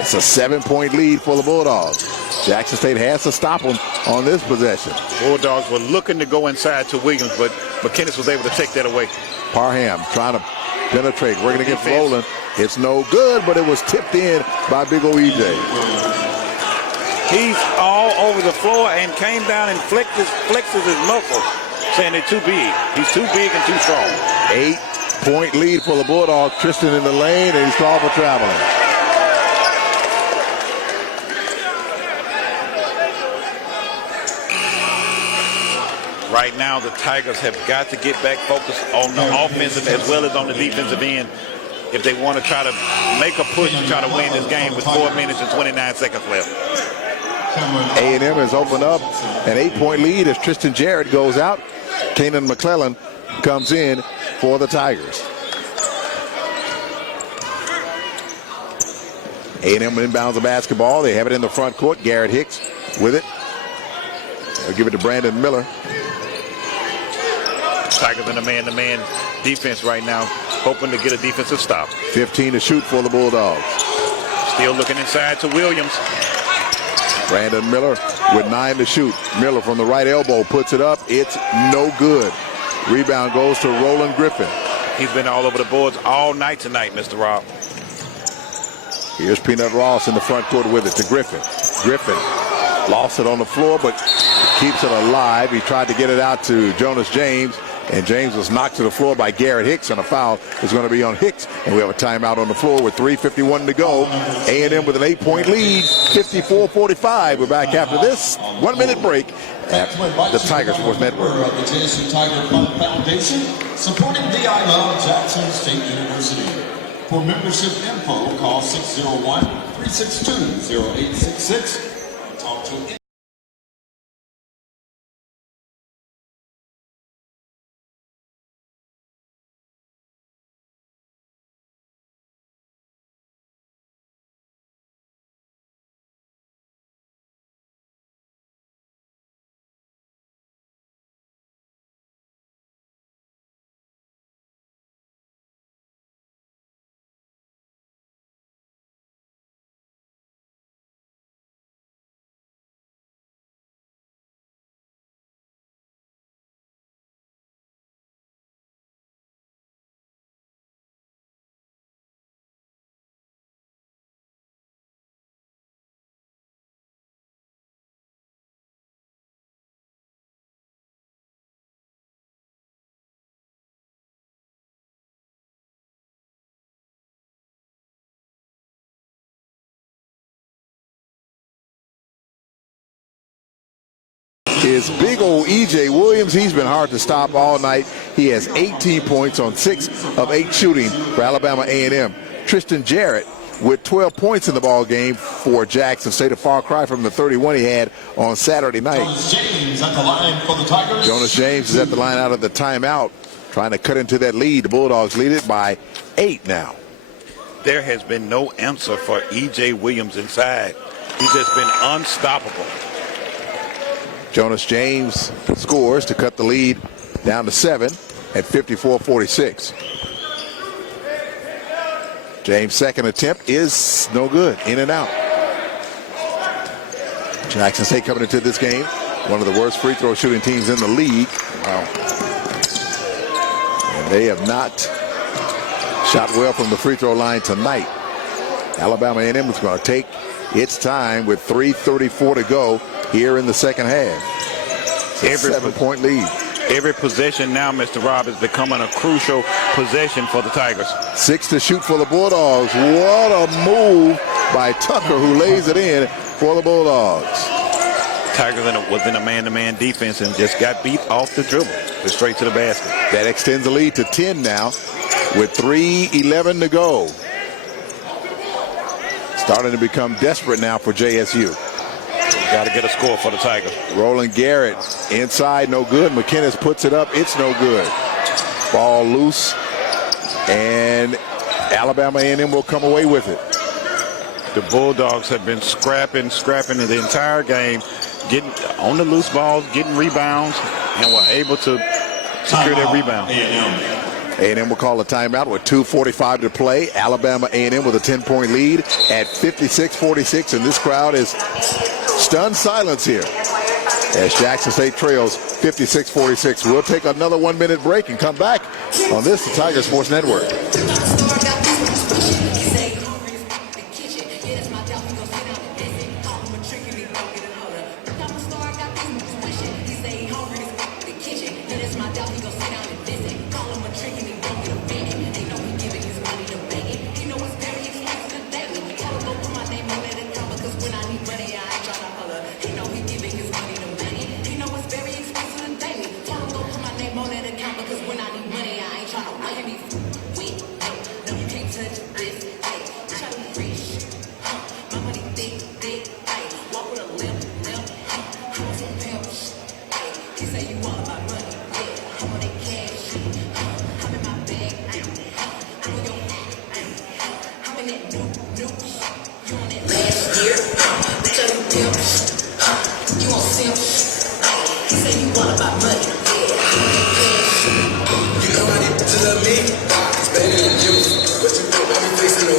It's a 7-point lead for the Bulldogs. Jackson State has to stop them on this possession. Bulldogs were looking to go inside to Williams, but McKinnis was able to take that away. Parham trying to penetrate, working against Roland. It's no good, but it was tipped in by big ol' EJ. He's all over the floor and came down and flexes his muscle, saying they're too big. He's too big and too strong. 8-point lead for the Bulldogs. Tristan in the lane, and he's called for traveling. Right now, the Tigers have got to get back focused on the offensive as well as on the defensive end if they want to try to make a push to try to win this game with 4 minutes and 29 seconds left. A&M has opened up an 8-point lead as Tristan Jarrett goes out. Kanan McClellan comes in for the Tigers. A&M inbounds the basketball. They have it in the front court. Garrett Hicks with it. They'll give it to Brandon Miller. Tigers in a man-to-man defense right now, hoping to get a defensive stop. 15 to shoot for the Bulldogs. Still looking inside to Williams. Brandon Miller with 9 to shoot. Miller from the right elbow puts it up. It's no good. Rebound goes to Roland Griffin. He's been all over the boards all night tonight, Mr. Rob. Here's Peanut Ross in the front court with it to Griffin. Griffin lost it on the floor, but keeps it alive. He tried to get it out to Jonas James, and James was knocked to the floor by Garrett Hicks, and a foul is going to be on Hicks. And we have a timeout on the floor with 3:51 to go. A&M with an 8-point lead, 54-45. We're back after this 1-minute break at the Tiger Sports Network. The JSU Tiger Foundation, supporting the I Love Jackson State University. For membership info, call 601-362-0866. Talk to is big old EJ Williams. He's been hard to stop all night. He has 18 points on 6 of 8 shooting for Alabama A&M. Tristan Jarrett with 12 points in the ball game for Jackson State, a far cry from the 31 he had on Saturday night. Jonas James at the line for the Tigers. Jonas James is at the line out of the timeout, trying to cut into that lead. The Bulldogs lead it by 8 now. There has been no answer for E.J. Williams inside. He's just been unstoppable. Jonas James scores to cut the lead down to 7 at 54-46. James' second attempt is no good. In and out. Jackson State coming into this game, one of the worst free throw shooting teams in the league. Wow. And they have not shot well from the free throw line tonight. Alabama A&M is going to take its time with 3:34 to go here in the second half. It's a 7-point lead. Every possession now, Mr. Rob, is becoming a crucial possession for the Tigers. 6 to shoot for the Bulldogs. What a move by Tucker, who lays it in for the Bulldogs. Tigers was in a man-to-man defense and just got beat off the dribble, just straight to the basket. That extends the lead to 10 now with 3:11 to go. Starting to become desperate now for JSU. Got to get a score for the Tigers. Roland Garrett inside, no good. McKinnis puts it up, it's no good. Ball loose, and Alabama A&M will come away with it. The Bulldogs have been scrapping the entire game, getting on the loose balls, getting rebounds, and were able to secure that rebound. A&M will call a timeout with 2:45 to play. Alabama A&M with a 10-point lead at 56-46, and this crowd is stunned silence here as Jackson State trails 56-46. We'll take another 1-minute break and come back on this, the Tiger Sports Network.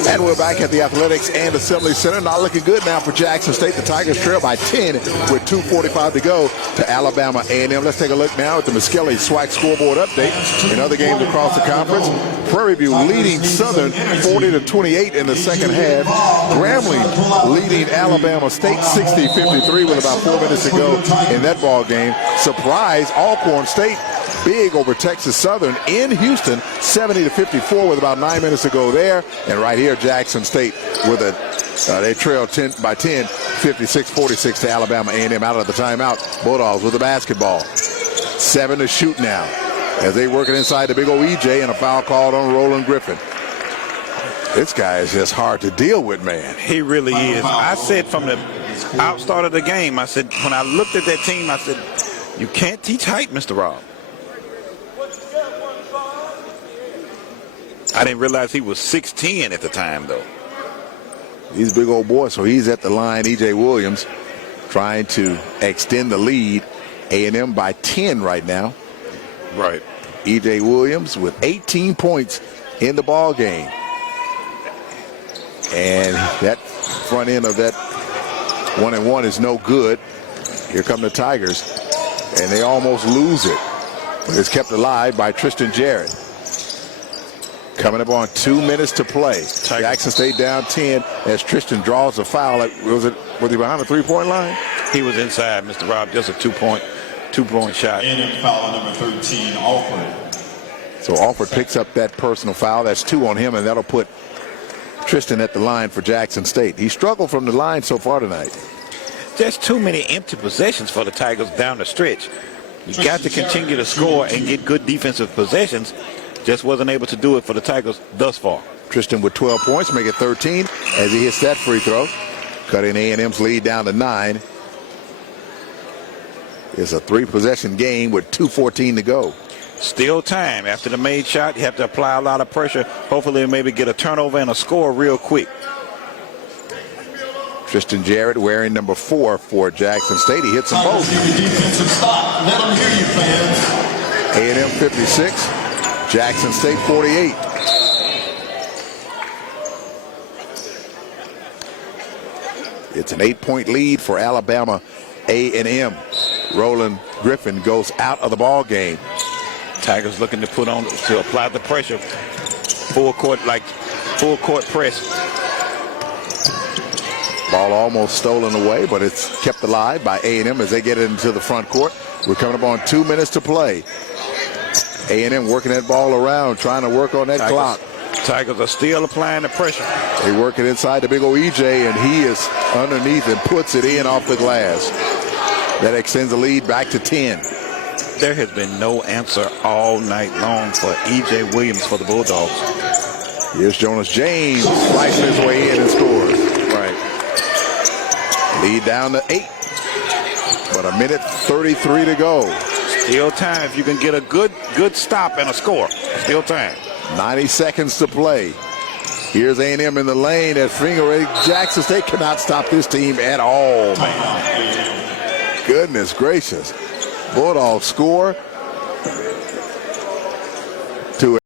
And we're back at the Athletics and Assembly Center. Not looking good now for Jackson State. The Tigers trail by 10 with 2:45 to go to Alabama A&M. Let's take a look now at the Muskelly SWAC scoreboard update. In other games across the conference, Prairie View leading Southern 40-28 in the second half. Grambling leading Alabama State 60-53 with about 4 minutes to go in that ball game. Surprise, Alcorn State big over Texas Southern in Houston, 70-54 with about 9 minutes to go there. And right here, Jackson State with they trail 10 by 10, 56-46 to Alabama A&M out of the timeout. Bulldogs with the basketball. 7 to shoot now as they work it inside the big old EJ, and a foul called on Roland Griffin. This guy is just hard to deal with, man. He really is. I said from the outstart of the game, I said, when I looked at that team, I said, you can't teach height, Mr. Rob. I didn't realize he was 6'10" at the time, though. He's a big old boy, so he's at the line. E.J. Williams trying to extend the lead. A&M by 10 right now. Right. E.J. Williams with 18 points in the ball game. And that front end of that 1-and-1 is no good. Here come the Tigers, and they almost lose it. But it's kept alive by Tristan Jarrett. Coming up on 2 minutes to play. Jackson State down 10 as Tristan draws a foul. Was he behind the three-point line? He was inside, Mr. Rob, just a two-point shot. And foul number 13, Alford. So Alford picks up that personal foul. That's 2 on him, and that'll put Tristan at the line for Jackson State. He struggled from the line so far tonight. There's too many empty possessions for the Tigers down the stretch. You got to continue to score and get good defensive possessions. Just wasn't able to do it for the Tigers thus far. Tristan with 12 points, make it 13 as he hits that free throw. Cutting A&M's lead down to 9. It's a 3-possession game with 2:14 to go. Still time. After the made shot, you have to apply a lot of pressure. Hopefully maybe get a turnover and a score real quick. Tristan Jarrett wearing number 4 for Jackson State. He hits them both. Defensive stop. Let them hear you, fans. A&M 56. Jackson State 48. It's an 8-point lead for Alabama A&M. Roland Griffin goes out of the ball game. Tigers looking to apply the pressure. Full court press. Ball almost stolen away, but it's kept alive by A&M as they get it into the front court. We're coming up on 2 minutes to play. A&M working that ball around, trying to work on that clock. Tigers are still applying the pressure. They work it inside the big old EJ, and he is underneath and puts it in off the glass. That extends the lead back to 10. There has been no answer all night long for E.J. Williams for the Bulldogs. Here's Jonas James slicing his way in and scores. Right. Lead down to 8. But a minute 33 to go. Still time if you can get a good stop and a score. Still time. 90 seconds to play. Here's A&M in the lane at Finger. Jackson State cannot stop this team at all, man. Goodness gracious. Bulldogs score to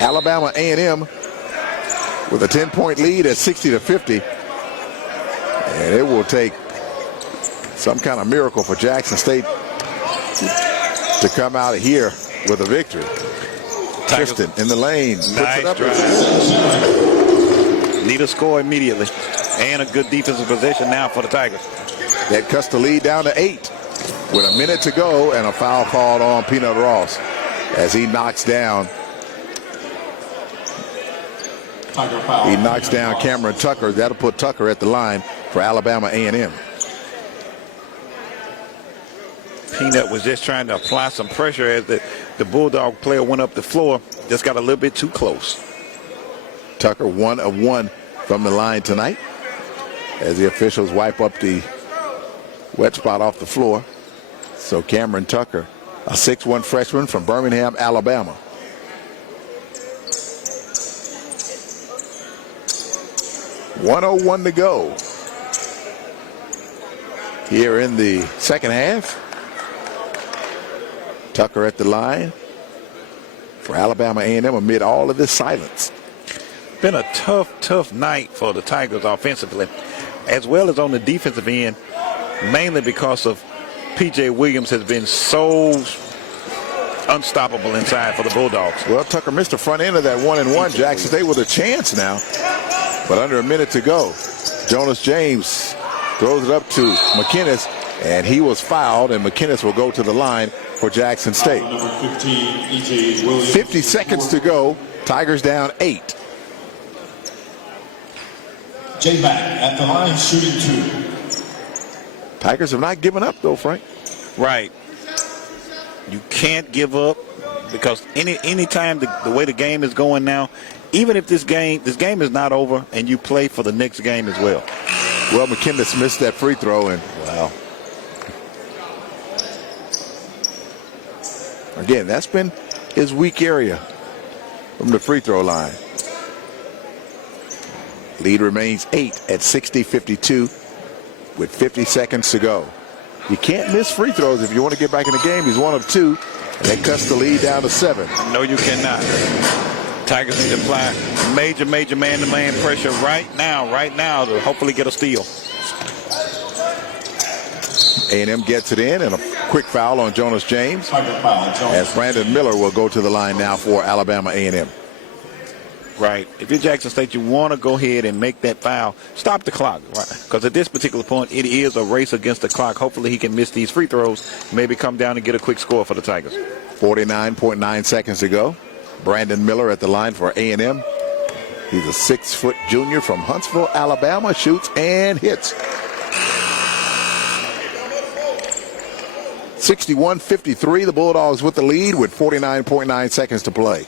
Alabama A&M with a 10-point lead at 60-50. And it will take some kind of miracle for Jackson State to come out of here with a victory. Tristan in the lane. Nice drive. Need a score immediately. And a good defensive possession now for the Tigers. That cuts the lead down to 8 with a minute to go and a foul called on Peanut Ross as he knocks down. He knocks down Cameron Tucker. That'll put Tucker at the line for Alabama A&M. Peanut was just trying to apply some pressure as the Bulldog player went up the floor. Just got a little bit too close. Tucker 1 of 1 from the line tonight as the officials wipe up the wet spot off the floor. So Cameron Tucker, a 6'1" freshman from Birmingham, Alabama. .101 to go here in the second half. Tucker at the line for Alabama A&M amid all of this silence. Been a tough night for the Tigers offensively, as well as on the defensive end, mainly because of P.J. Williams has been so unstoppable inside for the Bulldogs. Well, Tucker missed the front end of that 1-and-1. Jackson State with a chance now, but under a minute to go. Jonas James throws it up to McInnes, and he was fouled, and McInnes will go to the line for Jackson State. 50 seconds to go. Tigers down 8. J-Back at the line, shooting 2. Tigers have not given up, though, Frank. Right. You can't give up because any time the way the game is going now, even if this game is not over and you play for the next game as well. Well, McInnes missed that free throw, and wow. Again, that's been his weak area from the free throw line. Lead remains 8 at 60-52 with 50 seconds to go. You can't miss free throws if you want to get back in the game. He's 1 of 2, and that cuts the lead down to 7. No, you cannot. Tigers need to apply major man-to-man pressure right now to hopefully get a steal. A&M gets it in, and a quick foul on Jonas James as Brandon Miller will go to the line now for Alabama A&M. Right. If you're Jackson State, you want to go ahead and make that foul. Stop the clock, right? Because at this particular point, it is a race against the clock. Hopefully he can miss these free throws, maybe come down and get a quick score for the Tigers. 49.9 seconds to go. Brandon Miller at the line for A&M. He's a 6-foot junior from Huntsville, Alabama. Shoots and hits. 61-53. The Bulldogs with the lead with 49.9 seconds to play.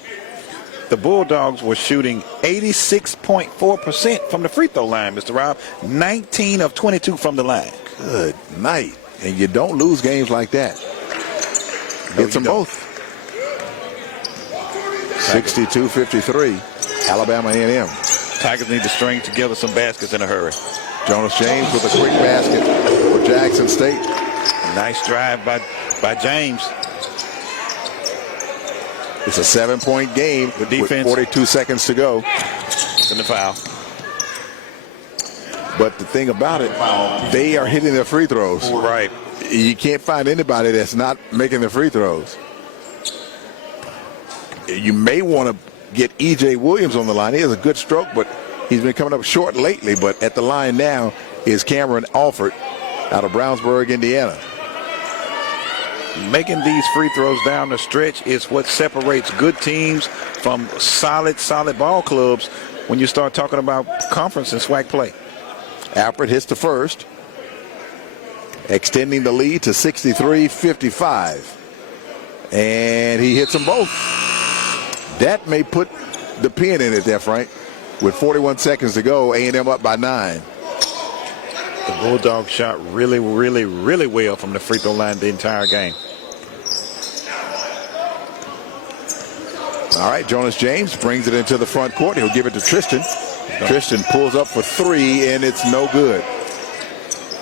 The Bulldogs were shooting 86.4% from the free throw line, Mr. Rob. 19 of 22 from the line. Good night. And you don't lose games like that. Gets them both. 62-53, Alabama A&M. Tigers need to string together some baskets in a hurry. Jonas James with a quick basket for Jackson State. Nice drive by James. It's a 7-point game Good defense. with 42 seconds to go. In the foul. But the thing about it, they are hitting their free throws. Right. You can't find anybody that's not making the free throws. You may want to get E.J. Williams on the line. He has a good stroke, but he's been coming up short lately. But at the line now is Cameron Alford out of Brownsburg, Indiana. Making these free throws down the stretch is what separates good teams from solid ball clubs when you start talking about conference and SWAC play. Alford hits the first, extending the lead to 63-55. And he hits them both. That may put the pin in it there, Frank. With 41 seconds to go, A&M up by 9. The Bulldogs shot really well from the free throw line the entire game. All right, Jonas James brings it into the front court. He'll give it to Tristan. Tristan pulls up for 3, and it's no good.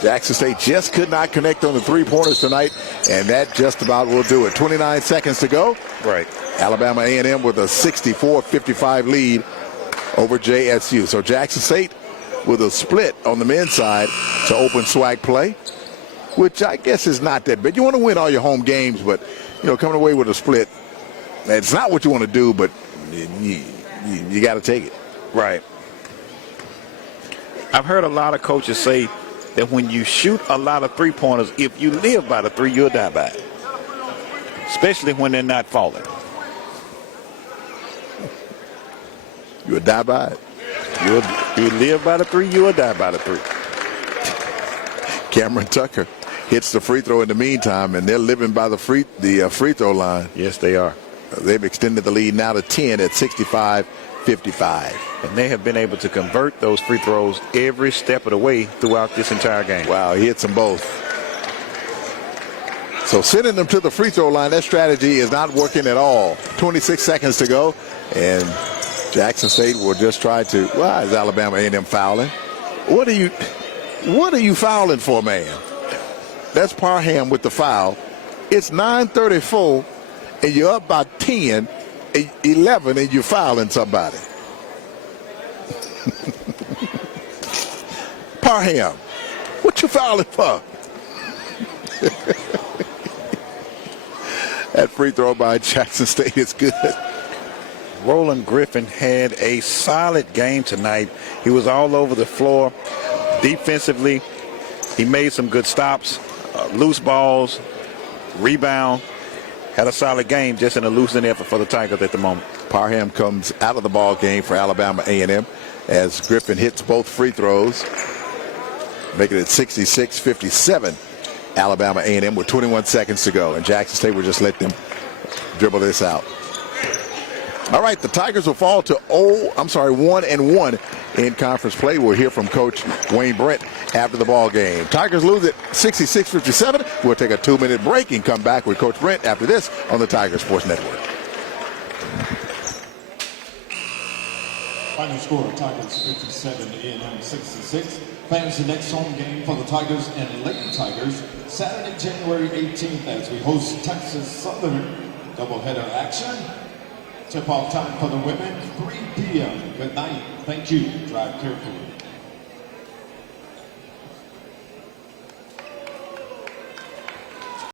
Jackson State just could not connect on the three-pointers tonight, and that just about will do it. 29 seconds to go. Right. Alabama A&M with a 64-55 lead over JSU. So Jackson State with a split on the men's side to open SWAC play, which I guess is not that bad. You want to win all your home games, but, coming away with a split, it's not what you want to do, but you got to take it. Right. I've heard a lot of coaches say that when you shoot a lot of three-pointers, if you live by the 3, you'll die by it, especially when they're not falling. You'll die by it. You live by the 3, you'll die by the 3. Cameron Tucker hits the free throw in the meantime, and they're living by the free throw line. Yes, they are. They've extended the lead now to 10 at 65-55. And they have been able to convert those free throws every step of the way throughout this entire game. Wow, he hits them both. So sending them to the free throw line, that strategy is not working at all. 26 seconds to go, and Jackson State will just try to. Why is Alabama A&M fouling? What are you fouling for, man? That's Parham with the foul. It's 9:34, and you're up by 10, 11, and you're fouling somebody. Parham, what you fouling for? That free throw by Jackson State is good. Roland Griffin had a solid game tonight. He was all over the floor. Defensively, he made some good stops, loose balls, rebound. Had a solid game, just in a losing effort for the Tigers at the moment. Parham comes out of the ball game for Alabama A&M as Griffin hits both free throws, making it 66-57. Alabama A&M with 21 seconds to go, and Jackson State will just let them dribble this out. All right, the Tigers will fall to 1-1 in conference play. We'll hear from Coach Wayne Brent after the ball game. Tigers lose at 66-57. We'll take a 2-minute break and come back with Coach Brent after this on the Tiger Sports Network. Final score, Tigers 57, A&M 66. Plans the next home game for the Tigers and Lady Tigers Saturday, January 18th as we host Texas Southern. Doubleheader action. Tip-off time for the women, 3 p.m. Good night. Thank you. Drive carefully.